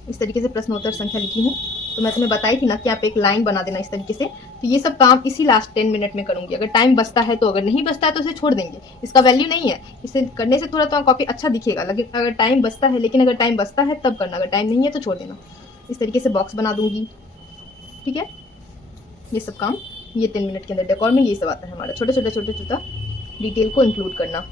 इस तरीके से प्रश्नोत्तर संख्या लिखी हूँ। तो मैं तुम्हें बताई थी ना कि आप एक लाइन बना देना इस तरीके से। तो ये सब काम इसी लास्ट 10 मिनट में करूँगी। अगर टाइम बचता है तो, अगर नहीं बचता है तो इसे छोड़ देंगे, इसका वैल्यू नहीं है। इसे करने से थोड़ा तो कॉपी अच्छा दिखेगा, लेकिन अगर टाइम बचता है, अगर टाइम बचता है तब करना, अगर टाइम नहीं है तो छोड़ देना। इस तरीके से बॉक्स बना दूंगी, ठीक है। ये सब काम ये 10 मिनट के अंदर डेकोर में ये सब आता है हमारा, छोटा छोटा डिटेल को इंक्लूड करना।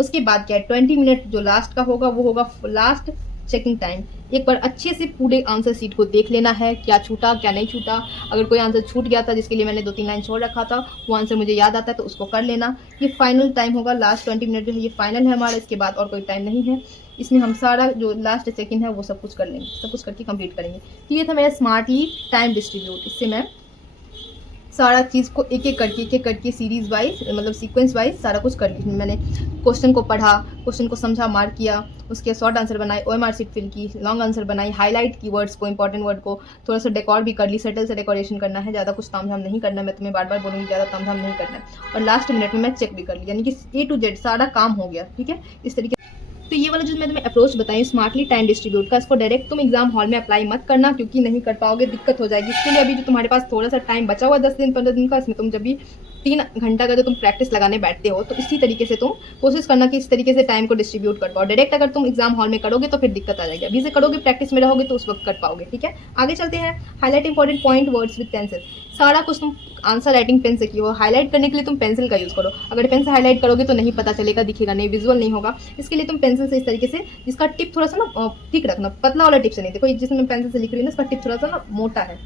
उसके बाद क्या है, 20 मिनट जो लास्ट का होगा वो होगा लास्ट चेकिंग टाइम। एक बार अच्छे से पूरे आंसर शीट को देख लेना है, क्या छूटा क्या नहीं छूटा। अगर कोई आंसर छूट गया था जिसके लिए मैंने 2-3 लाइन छोड़ रखा था, वो आंसर मुझे याद आता है तो उसको कर लेना। ये फाइनल टाइम होगा, लास्ट 20 मिनट जो है ये फाइनल है हमारा, इसके बाद और कोई टाइम नहीं है। इसमें हम सारा जो लास्ट सेकंड है वो सब कुछ कर लेंगे, सब कुछ करके कंप्लीट करेंगे। तो ये था मेरा स्मार्टली टाइम डिस्ट्रीब्यूट। इससे मैं सारा चीज़ को एक एक करके सीरीज वाइज, मतलब सीक्वेंस वाइज सारा कुछ कर ली। मैंने क्वेश्चन को पढ़ा, क्वेश्चन को समझा, मार्क किया, उसके शॉर्ट आंसर बनाए, OMR शीट फिल की, लॉन्ग आंसर बनाई, हाईलाइट की वर्ड्स को, इंपॉर्टेंट वर्ड को, थोड़ा सा डेकोर भी कर ली, सटल से डेकोरेशन करना है, ज़्यादा कुछ तामझाम नहीं करना है। मैं तुम्हें बार बार बोलूँगी ज़्यादा तामझाम नहीं करना है। और लास्ट मिनट में मैं चेक भी कर ली, यानी कि A to Z सारा काम हो गया, ठीक है। इस तरीके तो ये वाला जो मैं तुम्हें अप्रोच बताई स्मार्टली टाइम डिस्ट्रीब्यूट का, इसको डायरेक्ट तुम एग्जाम हॉल में अप्लाई मत करना, क्योंकि नहीं कर पाओगे, दिक्कत हो जाएगी। इसके लिए अभी जो तुम्हारे पास थोड़ा सा टाइम बचा हुआ 10 दिन 15 दिन का, इसमें तुम जब भी 3 घंटा का जो तुम प्रैक्टिस लगाने बैठते हो, तो इसी तरीके से तुम कोशिश करना कि इस तरीके से टाइम को डिस्ट्रीब्यूट कर पाओ। डायरेक्ट अगर तुम एग्जाम हॉल में करोगे तो फिर दिक्कत आ जाएगी, अभी से करोगे प्रैक्टिस में रहोगे तो उस वक्त कर पाओगे। ठीक है, आगे चलते हैं। Highlight important point words with pencil. सारा कुछ तुम आंसर राइटिंग पेन से किया हो, हाईलाइट करने के लिए तुम पेंसिल का यूज़ करो। अगर पेन से हाईलाइट करोगे तो नहीं पता चलेगा, दिखेगा नहीं, विजुअल नहीं होगा। इसके लिए तुम पेंसिल से इस तरीके से, जिसका टिप थोड़ा सा ना ठीक रखना, पतला वाला टिप से नहीं। देखो जिसमें मैं पेंसिल से लिख रही हूँ ना, इसका टिप थोड़ा सा ना मोटा है,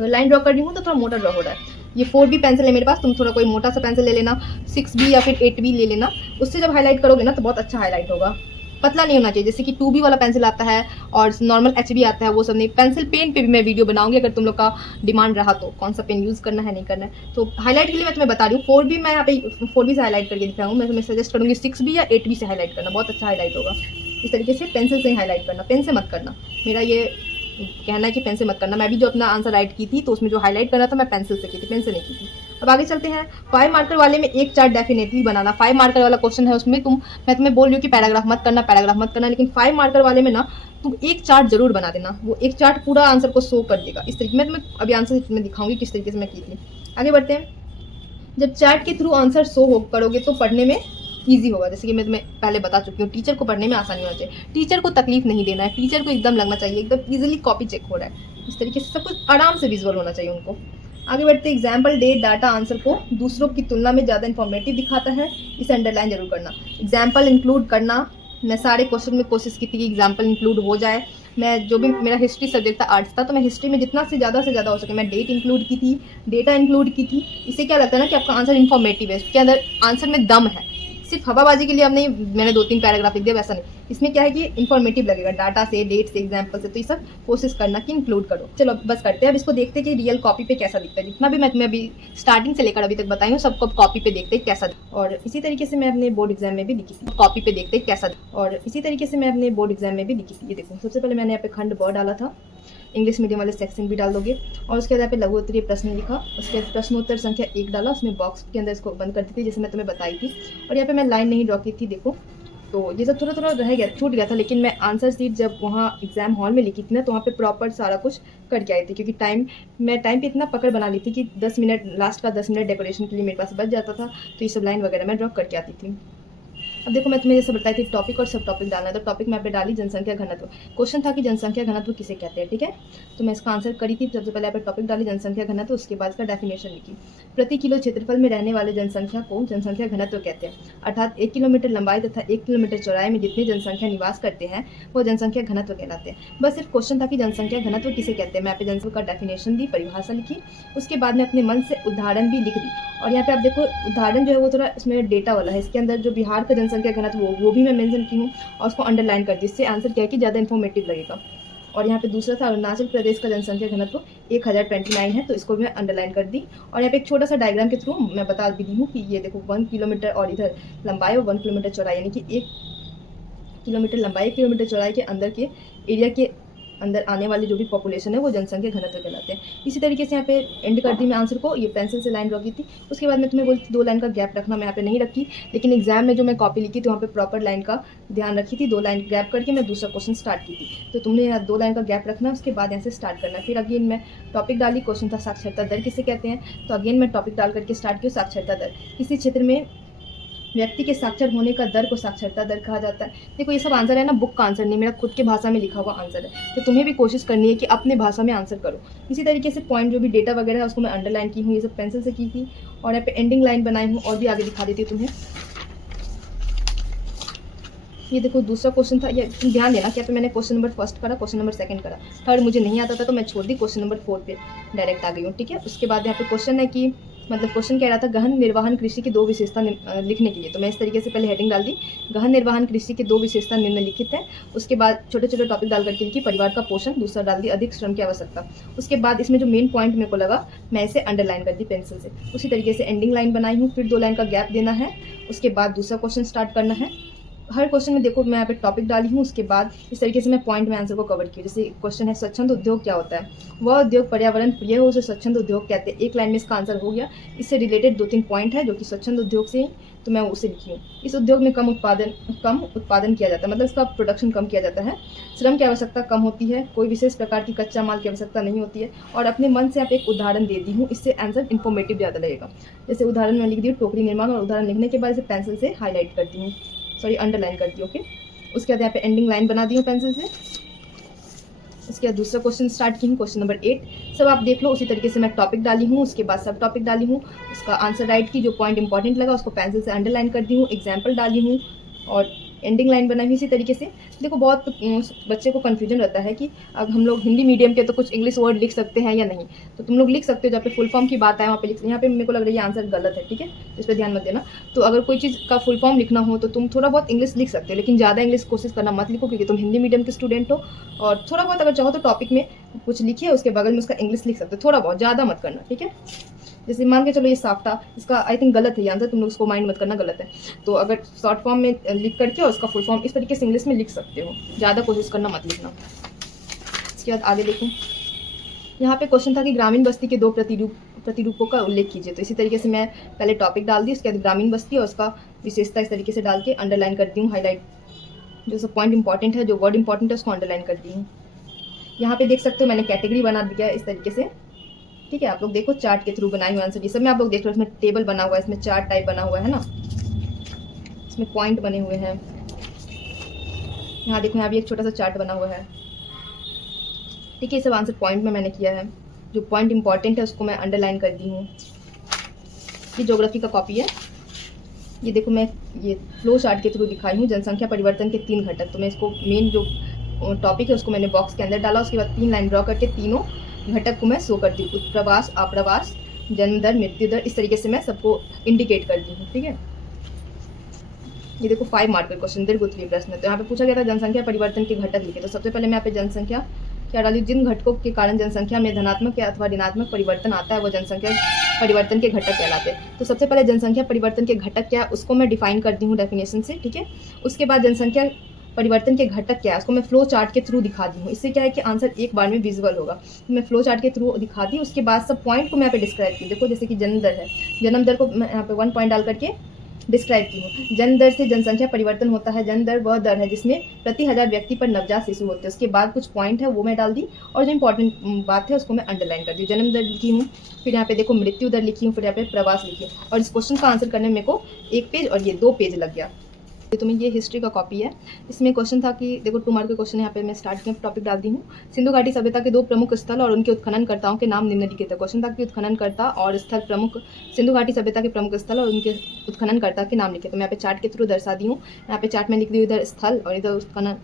लाइन ड्रॉ कर रही हूँ तो थोड़ा मोटा ड्रॉ हो रहा है। ये 4B पेंसिल है मेरे पास, तुम थोड़ा कोई मोटा सा पेंसिल ले लेना, 6B या फिर 8B ले लेना। उससे जब हाईलाइट करोगे ना तो बहुत अच्छा हाईलाइट होगा। पतला नहीं होना चाहिए, जैसे कि 2B वाला पेंसिल आता है और नॉर्मल HB आता है, वो सब नहीं। पेंसिल पेन पे भी मैं वीडियो बनाऊंगी अगर तुम लोग का डिमांड रहा तो, कौन सा पेन यूज़ करना है नहीं करना है। तो हाईलाइट के लिए मैं तुम्हें बता रही हूँ, 4B मैं यहाँ पे 4B से हाईलाइट करके दिखाऊँ। मैं तुम्हें सजेस्ट करूँगी 6B या 8B से हाईलाइट करना, बहुत अच्छा हाईलाइट होगा। इस तरीके से पेंसिल से ही हाईलाइट करना, पेन से मत करना। मेरा ये कहना है कि पेन से मत करना। मैं भी जो अपना आंसर राइट की थी तो उसमें जो हाईलाइट करना था मैं पेंसिल से की थी, पेन से नहीं की थी। अब आगे चलते हैं। 5 मार्कर वाले में एक चार्ट डेफिनेटली बनाना। 5 मार्कर वाला क्वेश्चन है, उसमें मैं तुम्हें बोल रही हूँ कि पैराग्राफ मत करना, लेकिन 5 मार्कर वाले में ना तुम एक चार्ट जरूर बना देना। वो एक चार्ट पूरा आंसर को शो कर देगा। इस तरीके मैं तुम्हें अभी आंसर में दिखाऊंगी किस तरीके से मैं की थी। आगे बढ़ते हैं। जब चार्ट के थ्रू आंसर शो हो करोगे तो पढ़ने में ईजी होगा। जैसे कि मैं तुम्हें पहले बता चुकी हूँ, टीचर को पढ़ने में आसानी होना चाहिए, टीचर को तकलीफ नहीं देना है, टीचर को एकदम लगना चाहिए एकदम ईजिली कॉपी चेक हो रहा है। इस तरीके से सब कुछ आराम से विजुअल होना चाहिए उनको। आगे बढ़ते हैं। एग्जाम्पल डेट डाटा आंसर को दूसरों की तुलना में ज़्यादा इन्फॉर्मेटिव दिखाता है, इसे अंडरलाइन जरूर करना। एग्जाम्पल इंक्लूड करना, मैं सारे क्वेश्चन में कोशिश की थी कि एग्जाम्पल इंक्लूड हो जाए। मैं जो भी मेरा हिस्ट्री सब्जेक्ट था, आर्ट्स था, तो मैं हिस्ट्री में जितना से ज़्यादा हो सके मैं डेट इंक्लूड की थी, डेटा इंक्लूड की थी। इससे क्या लगता है ना कि आपका आंसर इन्फॉर्मेटिव है, इसके अंदर आंसर में दम है। सिर्फ हवाबाजी के लिए अब नहीं मैंने 2-3 पैराग्राफ लिख दिया, वैसा नहीं। इसमें क्या है कि इन्फॉर्मेटिव लगेगा, डाटा से, डेट से, एग्जाम्पल से। तो ये सब कोशिश करना कि इंक्लूड करो। चलो बस करते हैं अब इसको, देखते हैं कि रियल कॉपी पे कैसा दिखता है। जितना भी मैं तुम्हें अभी स्टार्टिंग से लेकर अभी तक बताई हूँ सबको कॉपी पे देखते हैं कैसा। और इसी तरीके से मैं अपने बोर्ड एग्जाम में भी लिखी थी, कॉपी पे देखते हैं कैसा। और इसी तरीके से मैं अपने बोर्ड एग्जाम में भी लिखी थी। ये देखो, सबसे पहले मैंने यहाँ पे खंड ब डाला था, इंग्लिश मीडियम वाले सेक्शन भी डाल दोगे। और उसके बाद यहाँ पे लघु उत्तरीय प्रश्न लिखा, उसके बाद प्रश्नोत्तर संख्या 1 डाला, उसमें बॉक्स के अंदर इसको बंद कर दी थी जैसे मैं तुम्हें बताई थी। और यहाँ पे मैं लाइन नहीं ड्रॉ की थी, देखो। तो ये सब थोड़ा रह गया, छूट गया था, लेकिन मैं आंसर शीट जब वहाँ एग्जाम हॉल में लिखी थी ना तो वहाँ पे प्रॉपर सारा कुछ करके आई थी, क्योंकि मैं टाइम पे इतना पकड़ बना ली थी कि 10 मिनट, लास्ट का 10 मिनट डेकोरेशन के लिए मेरे पास बच जाता था। तो ये सब लाइन वगैरह मैं ड्रॉ करके आती थी। अब देखो मैं तुम्हें जैसे बताई थी टॉपिक और सब टॉपिक डालना है, तो टॉपिक मैं पे डाली जनसंख्या घनत्व। क्वेश्चन था कि जनसंख्या घनत्व किसे कहते हैं, ठीक है। तो मैं इसका आंसर करी थी। सबसे पहले यहाँ पे टॉपिक डाली जनसंख्या घनत्व, उसके बाद इसका डेफिनेशन लिखी। प्रति किलो क्षेत्रफल में रहने वाले जनसंख्या को जनसंख्या घनत्व कहते हैं, अर्थात 1 किलोमीटर लंबाई तथा 1 किलोमीटर चौड़ाई में जितनी जनसंख्या निवास करते हैं वो जनसंख्या घनत्व कहलाते हैं। बस सिर्फ क्वेश्चन था कि जनसंख्या घनत्व किसे कहते हैं। मैं पे जनसंख्या का डेफिनेशन दी, परिभाषा लिखी, उसके बाद में अपने मन से उदाहरण भी लिख दी। और यहाँ पे आप देखो उदाहरण जो है वो थोड़ा इसमें डेटा वाला है, इसके अंदर जो बिहार का जनसंख्या घनत्व वो भी मैं मेंशन की हूँ और उसको अंडरलाइन कर दी, इससे आंसर क्या है कि ज़्यादा इन्फॉर्मेटिव लगेगा। और यहाँ पे दूसरा था अरुणाचल प्रदेश का जनसंख्या घनत्व 1029 है, तो इसको भी मैं अंडरलाइन कर दी। और यहाँ पे एक छोटा सा डायग्राम के थ्रू मैं बता भी दी हूँ कि ये देखो 1 किलोमीटर और इधर लंबाई और 1 किलोमीटर चौड़ाई, यानी कि 1 किलोमीटर लंबाई 1 किलोमीटर चौड़ाई के अंदर के एरिया के अंदर आने वाली जो भी पॉपुलेशन है वो जनसंख्या घनत्व कहलाते हैं। इसी तरीके से यहाँ पे एंड कर दी मैं आंसर को, ये पेंसिल से लाइन ड्रॉ की थी। उसके बाद मैं तुम्हें बोलती थी 2 लाइन का गैप रखना, मैं यहाँ पे नहीं रखी, लेकिन एग्जाम में जो मैं कॉपी लिखी थी वहाँ पे प्रॉपर लाइन का ध्यान रखी थी। 2 लाइन गैप करके मैं दूसरा क्वेश्चन स्टार्ट की थी, तो तुमने यहाँ 2 लाइन का गैप रखना, उसके बाद यहाँ से स्टार्ट करना। फिर अगेन मैं टॉपिक डाली, क्वेश्चन था साक्षरता दर किसे कहते हैं, तो अगेन मैं टॉपिक डाल करके स्टार्ट किया साक्षरता दर। किसी क्षेत्र में व्यक्ति के साक्षर होने का दर को साक्षरता दर कहा जाता है। देखो ये सब आंसर है ना, बुक का आंसर नहीं, मेरा खुद के भाषा में लिखा हुआ आंसर है, तो तुम्हें भी कोशिश करनी है कि अपने भाषा में आंसर करो। इसी तरीके से पॉइंट जो भी डेटा वगैरह है उसको मैं अंडरलाइन की हूँ, ये सब पेंसिल से की थी। और यहाँ पे एंडिंग लाइन बनाई हूँ, और भी आगे दिखा देती हूँ तुम्हें। ये देखो दूसरा क्वेश्चन था, ये तुम ध्यान देना कि यहाँ पे मैंने क्वेश्चन नंबर 1 करा, क्वेश्चन नंबर 2 करा, 3 मुझे नहीं आता था तो मैं छोड़ दी, क्वेश्चन नंबर 4 पे डायरेक्ट आ गई हूँ, ठीक है। उसके बाद यहाँ पे क्वेश्चन है कि मतलब क्वेश्चन कह रहा था गहन निर्वहन कृषि की 2 विशेषता लिखने के लिए, तो मैं इस तरीके से पहले हेडिंग डाल दी, गहन निर्वहन कृषि की 2 विशेषता निम्नलिखित है। उसके बाद छोटे छोटे टॉपिक डाल करके लिखी, परिवार का पोषण, दूसरा डाल दी अधिक श्रम की आवश्यकता। उसके बाद इसमें जो मेन पॉइंट मेरे को लगा मैं इसे अंडरलाइन कर दी पेंसिल से। उसी तरीके से एंडिंग लाइन बनाई हूँ, फिर 2 लाइन का गैप देना है, उसके बाद दूसरा क्वेश्चन स्टार्ट करना है। हर क्वेश्चन में देखो मैं यहाँ पे टॉपिक डाली हूँ, उसके बाद इस तरीके से मैं पॉइंट में आंसर को कवर किया। जैसे क्वेश्चन है स्वच्छंद उद्योग क्या होता है? वह उद्योग पर्यावरण प्रिय हो उसे स्वच्छंद उद्योग कहते हैं। एक लाइन में इसका आंसर हो गया। इससे रिलेटेड 2-3 पॉइंट है जो कि स्वच्छंद उद्योग से ही, तो मैं उसे लिखी हूँ। इस उद्योग में कम उत्पादन किया जाता है, मतलब इसका प्रोडक्शन कम किया जाता है। श्रम की आवश्यकता कम होती है, कोई विशेष प्रकार की कच्चा माल की आवश्यकता नहीं होती है। और अपने मन से आप एक उदाहरण दे दी हूँ, इससे आंसर इन्फॉर्मेटिव ज़्यादा लगेगा। जैसे उदाहरण में लिख दी टोकरी निर्माण, और उदाहरण लिखने के बाद इसे पेंसिल से हाईलाइट करती हूँ, सॉरी अंडरलाइन कर दी। ओके, उसके बाद यहाँ पे एंडिंग लाइन बना दी हूँ पेंसिल से। उसके बाद दूसरा क्वेश्चन स्टार्ट की हूँ, क्वेश्चन नंबर 8। सब आप देख लो, उसी तरीके से मैं टॉपिक डाली हूँ, उसके बाद सब टॉपिक डाली हूँ, उसका आंसर राइट की, जो पॉइंट इंपॉर्टेंट लगा उसको पेंसिल से अंडरलाइन कर दी हूँ, एग्जाम्पल डाली हूँ और एंडिंग लाइन बनाई हुई इसी तरीके से। देखो बहुत बच्चे को कन्फ्यूजन रहता है कि अब हम लोग हिंदी मीडियम के तो कुछ इंग्लिश वर्ड लिख सकते हैं या नहीं, तो तुम लोग लिख सकते हो, जहाँ पे फुल फॉर्म की बात आए वहाँ पे लिख। यहाँ पे मेरे को लग रहा है आंसर गलत है, ठीक है, इस पर ध्यान मत देना। तो अगर कोई चीज़ का फुल फॉर्म लिखना हो तो तुम थोड़ा बहुत इंग्लिश लिख सकते हो, लेकिन ज़्यादा इंग्लिश कोशिश करना मत लिखो, क्योंकि तुम हिंदी मीडियम के स्टूडेंट हो। और थोड़ा बहुत अगर चाहो तो टॉपिक में कुछ लिखिए, उसके बगल में उसका इंग्लिश लिख सकते हो, थोड़ा बहुत, ज़्यादा मत करना, ठीक है। जैसे मान के चलो ये साफ्टा, इसका आई थिंक गलत है ये आंसर, तुम लोग इसको माइंड मत करना, गलत है। तो अगर शॉर्ट फॉर्म में लिख करके और उसका फुल फॉर्म इस तरीके से इंग्लिश में लिख सकते हो, ज़्यादा कोशिश करना मत लिखना। इसके बाद आगे देखो, यहाँ पे क्वेश्चन था कि ग्रामीण बस्ती के 2 प्रतिरूपों का उल्लेख कीजिए। तो इसी तरीके से मैं पहले टॉपिक डाल दी, उसके बाद ग्रामीण बस्ती और उसका विशेषता इस तरीके से डाल के अंडरलाइन करती हूँ, हाईलाइट, जो सब पॉइंट इंपॉर्टेंट है, जो वर्ड इंपॉर्टेंट है उसको अंडरलाइन कर दी हूँ। यहाँ पे देख सकते हो मैंने कैटेगरी बना दिया है इस तरीके से, ठीक है। आप लोग देखो चार्ट के थ्रू बनाई हुई आंसर, ये सब में आप लोग देख लो, इसमें टेबल बना हुआ है, इसमें चार्ट टाइप बना हुआ है ना, इसमें पॉइंट बने हुए हैं। यहाँ देखो, यहाँ भी एक छोटा सा चार्ट बना हुआ है, ठीक है। ये सब आंसर पॉइंट में मैंने किया है, जो पॉइंट इंपॉर्टेंट है उसको मैं अंडरलाइन कर दी हूँ। ये ज्योग्राफी का कॉपी है, ये देखो मैं ये फ्लो चार्ट के थ्रू दिखाई हूँ, जनसंख्या परिवर्तन के 3 घटक। तो मैं इसको मेन जो टॉपिक है उसको मैंने बॉक्स के अंदर डाला, उसके बाद 3 लाइन ड्रॉ करके तीनों घटक को मैं शो करती हूँ, उत्प्रवास, आप्रवास, जन्म दर, मृत्यु दर, इस तरीके से मैं सबको इंडिकेट करती हूँ, ठीक है। ये देखो 5 मार्कर क्वेश्चन, दीर्घ उत्तरीय प्रश्न। तो यहाँ पे पूछा गया था जनसंख्या परिवर्तन के घटक लिखे। तो सबसे पहले मैं यहाँ पे जनसंख्या क्या डाली, जिन घटकों के कारण जनसंख्या में धनात्मक या अथवा ऋणात्मक परिवर्तन आता है वो जनसंख्या परिवर्तन के घटक कहलाते हैं। तो सबसे पहले जनसंख्या परिवर्तन के घटक क्या है उसको मैं डिफाइन करती हूँ डेफिनेशन से, ठीक है। उसके बाद जनसंख्या परिवर्तन के घटक क्या है उसको मैं फ्लो चार्ट के थ्रू दिखा दी हूँ। इससे क्या है कि आंसर एक बार में विजुअल होगा। तो मैं फ्लो चार्ट के थ्रू दिखा दी, उसके बाद सब पॉइंट को मैं यहाँ पे डिस्क्राइब की। देखो जैसे कि जन्म दर है, जन्म दर को मैं यहाँ पे 1 पॉइंट डाल करके डिस्क्राइब की हूँ। जन्म दर से जनसंख्या परिवर्तन होता है। जन्म दर वह दर है जिसमें प्रति 1000 व्यक्ति पर नवजात शिशु होते हैं। उसके बाद कुछ पॉइंट है वो मैं डाल दी, और जो इंपॉर्टेंट बात है उसको मैं अंडरलाइन कर दी। जन्म दर लिखी हूँ, फिर यहाँ पे देखो मृत्यु दर लिखी हूँ, फिर यहाँ पे प्रवास लिखी हूँ। और इस क्वेश्चन का आंसर करने में मेरे को 1 पेज और ये 2 पेज लग गया। तुम्हें ये हिस्ट्री का कॉपी है, इसमें क्वेश्चन था कि देखो 2 मार्क का क्वेश्चन है। यहाँ पे मैं स्टार्ट में टॉपिक डाल दी हूँ, सिंधु घाटी सभ्यता के 2 प्रमुख स्थल और उनके उत्खननकर्ताओं के नाम निम्नलिखित है। क्वेश्चन था कि उत्खननकर्ता और स्थल प्रमुख, सिंधु घाटी सभ्यता के प्रमुख स्थल और उनके उत्खननकर्ता के नाम लिखे। तो मैं यहाँ पे चार्ट के थ्रू दर्शा दी हूँ। यहाँ पे चार्ट में लिख दी इधर स्थल और इधर उत्खनन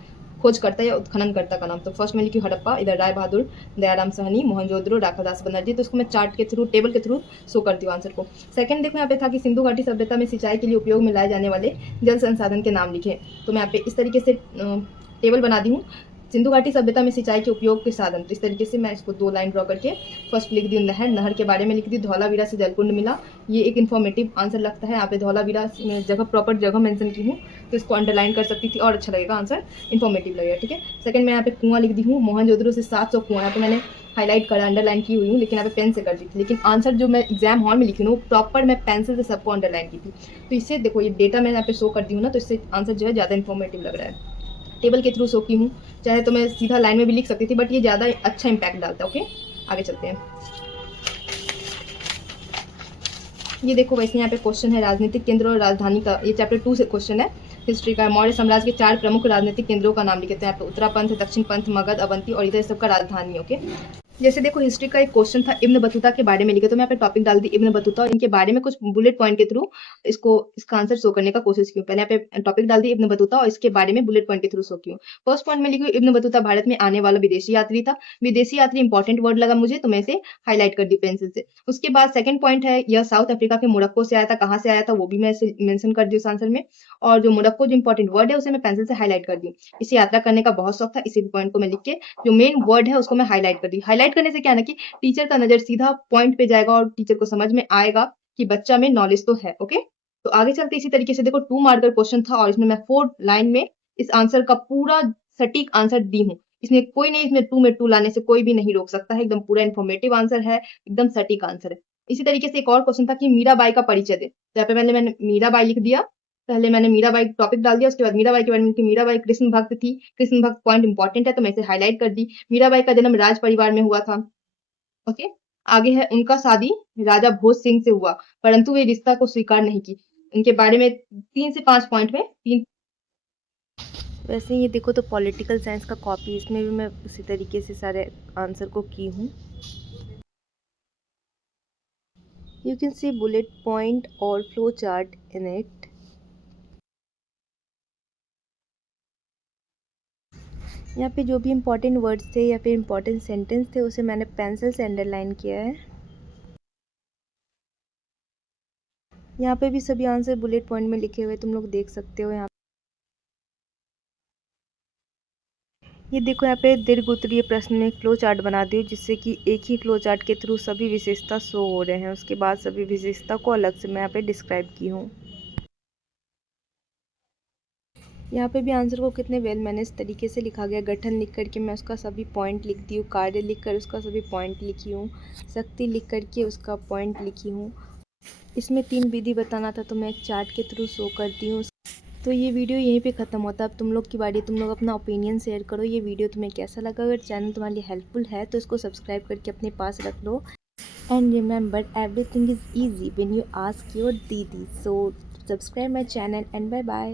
खोजकर्ता या उत्खननकर्ता का नाम। तो फर्स्ट में लिखी हड़प्पा, इधर राय बहादुर, दयाराम साहनी, मोहनजोदड़ो, राखादास बनर्जी। तो उसको मैं चार्ट के थ्रू टेबल के थ्रू शो करती हूँ आंसर को। सेकंड देखो यहाँ पे था कि सिंधु घाटी सभ्यता में सिंचाई के लिए उपयोग में लाए जाने वाले जल संसाधन के नाम लिखे। तो मैं यहाँ पे इस तरीके से टेबल बना दी हूँ, सिंधु घाटी सभ्यता में सिंचाई के उपयोग के साधन। तो इस तरीके से मैं इसको 2 लाइन ड्रॉ करके फर्स्ट लिख दी नहर, नहर के बारे में लिख दी धौलावीरा से जलकुंड मिला। ये एक इन्फॉर्मेटिव आंसर लगता है। यहाँ पे धौलावीरा जगह प्रॉपर जगह मेंशन की हूँ, तो इसको अंडरलाइन कर सकती थी और अच्छा लगेगा, आंसर इन्फॉर्मेटिव लगेगा, ठीक है। सेकंड मैं यहाँ पे कुआं लिख दी हूँ, मोहनजोदड़ो से 700 कुआं। यहाँ पे मैंने हाईलाइट करा, अंडरलाइन की हुई हूँ, लेकिन यहाँ पे पेन से कर दी थी। लेकिन आंसर जो मैं एग्जाम हॉल में लिखी हूँ प्रॉपर मैं पेंसिल से सबको अंडरलाइन की थी। तो इससे देखो ये डेटा मैं यहाँ पे शो कर दी हूँ ना, तो इससे आंसर जो है ज़्यादा इन्फॉर्मेटिव लग रहा है। टेबल के थ्रू शो की हूँ, चाहे तो मैं सीधा लाइन में भी लिख सकती थी, बट ये ज़्यादा अच्छा इंपैक्ट डालता है। ओके, आगे चलते हैं। ये देखो वैसे यहाँ पे क्वेश्चन है राजनीतिक केंद्र और राजधानी का, ये चैप्टर 2 से क्वेश्चन है हिस्ट्री का। मौर्य साम्राज्य के 4 प्रमुख राजनीतिक केंद्रों का नाम लिखे। तो यहाँ पे उत्तरापंथ, दक्षिण पंथ, मगध, अवंती और इधर सबका राजधानी। ओके, जैसे देखो हिस्ट्री का एक क्वेश्चन था इब्न बतूता के बारे में लिखे। तो मैं यहाँ पे टॉपिक डाल दी इब्न बतूता और इनके बारे में कुछ बुलेट पॉइंट के थ्रू इसका आंसर शो करने का कोशिश की। पहले यहाँ पे टॉपिक डाल दी इब्न बतूता और इसके बारे में बुलेट पॉइंट के थ्रू शो की। फर्स्ट पॉइंट में लिखी इब्न बतूता भारत में आने वाला विदेशी यात्री था। विदेशी यात्री इंपॉर्टेंट वर्ड लगा मुझे, तो मैं इसे हाईलाइट कर दी पेंसिल से। उसके बाद सेकंड पॉइंट है यह साउथ अफ्रीका के मोरक्को से आया था। कहाँ से आया था वो भी मैं इसे मेंशन कर दी उस आंसर में, और जो मोरक्को जो इंपॉर्टेंट वर्ड है उसे मैं पेंसिल से हाईलाइट कर दी। इसे यात्रा करने का बहुत शौक था, इसी पॉइंट को मैं लिख के जो मेन वर्ड है उसको मैं हाईलाइट कर दी। हाईलाइट करने से क्या है ना कि टीचर का नजर सीधा पॉइंट पे जाएगा और टीचर को समझ में आएगा कि बच्चा में नॉलेज तो है। ओके, तो आगे चलते इसी तरीके से देखो 2 मार्कर क्वेश्चन था और इसमें मैं 4 लाइन में इस आंसर का पूरा सटीक आंसर दी हूँ। इसमें कोई नहीं, इसमें 2 में 2 लाने से कोई भी नहीं रोक सकता है। एकदम पूरा इन्फॉर्मेटिव आंसर है, एकदम सटीक आंसर है। इसी तरीके से एक और क्वेश्चन था कि मीराबाई का परिचय दें। तो यहाँ पे मैंने मीराबाई लिख दिया। पहले मैंने मीराबाई टॉपिक डाल दिया, उसके बाद मीराबाई के बारे में कि मीराबाई कृष्ण भक्त थी। कृष्ण भक्त पॉइंट इंपॉर्टेंट है तो मैं इसे हाईलाइट कर दी। मीराबाई का जन्म राज परिवार में हुआ था। ओके, आगे है उनका शादी राजा भोज सिंह से हुआ, परंतु वे रिश्ता को स्वीकार नहीं की। उनके बारे में 3 से 5 पॉइंट में 3। वैसे ये देखो तो पॉलिटिकल साइंस का कॉपी, इसमें भी मैं उसी तरीके से सारे आंसर को की हूँ। You can see bullet point और फ्लो चार्ट इन इट। यहाँ पे जो भी इम्पोर्टेंट वर्ड्स थे या फिर इम्पोर्टेंट सेंटेंस थे उसे मैंने पेंसिल से अंडरलाइन किया है। यहाँ पे भी सभी आंसर बुलेट पॉइंट में लिखे हुए तुम लोग देख सकते हो। यहाँ ये देखो, यहाँ पे दीर्घ उत्तरीय प्रश्न में फ्लो चार्ट बना दी जिससे कि एक ही फ्लो चार्ट के थ्रू सभी विशेषता शो हो रहे हैं। उसके बाद सभी विशेषता को अलग से मैं यहाँ पे डिस्क्राइब की हूँ। यहाँ पे भी आंसर को कितने वेल मैनेज तरीके से लिखा गया। गठन लिख करके मैं उसका सभी पॉइंट लिख दी हूँ, कार्य लिख कर उसका सभी पॉइंट लिखी हूँ, शक्ति लिख करके उसका पॉइंट लिखी हूँ। इसमें 3 विधि बताना था तो मैं एक चार्ट के थ्रू शो करती हूँ। तो ये वीडियो यहीं पे ख़त्म होता है। अब तुम लोग की बारी, तुम लोग अपना ओपिनियन शेयर करो। ये वीडियो तुम्हें कैसा लगा? अगर चैनल तुम्हारे लिए हेल्पफुल है तो इसको सब्सक्राइब करके अपने पास रख लो। And remember, everything is easy when you ask your didi. So subscribe my channel and bye bye.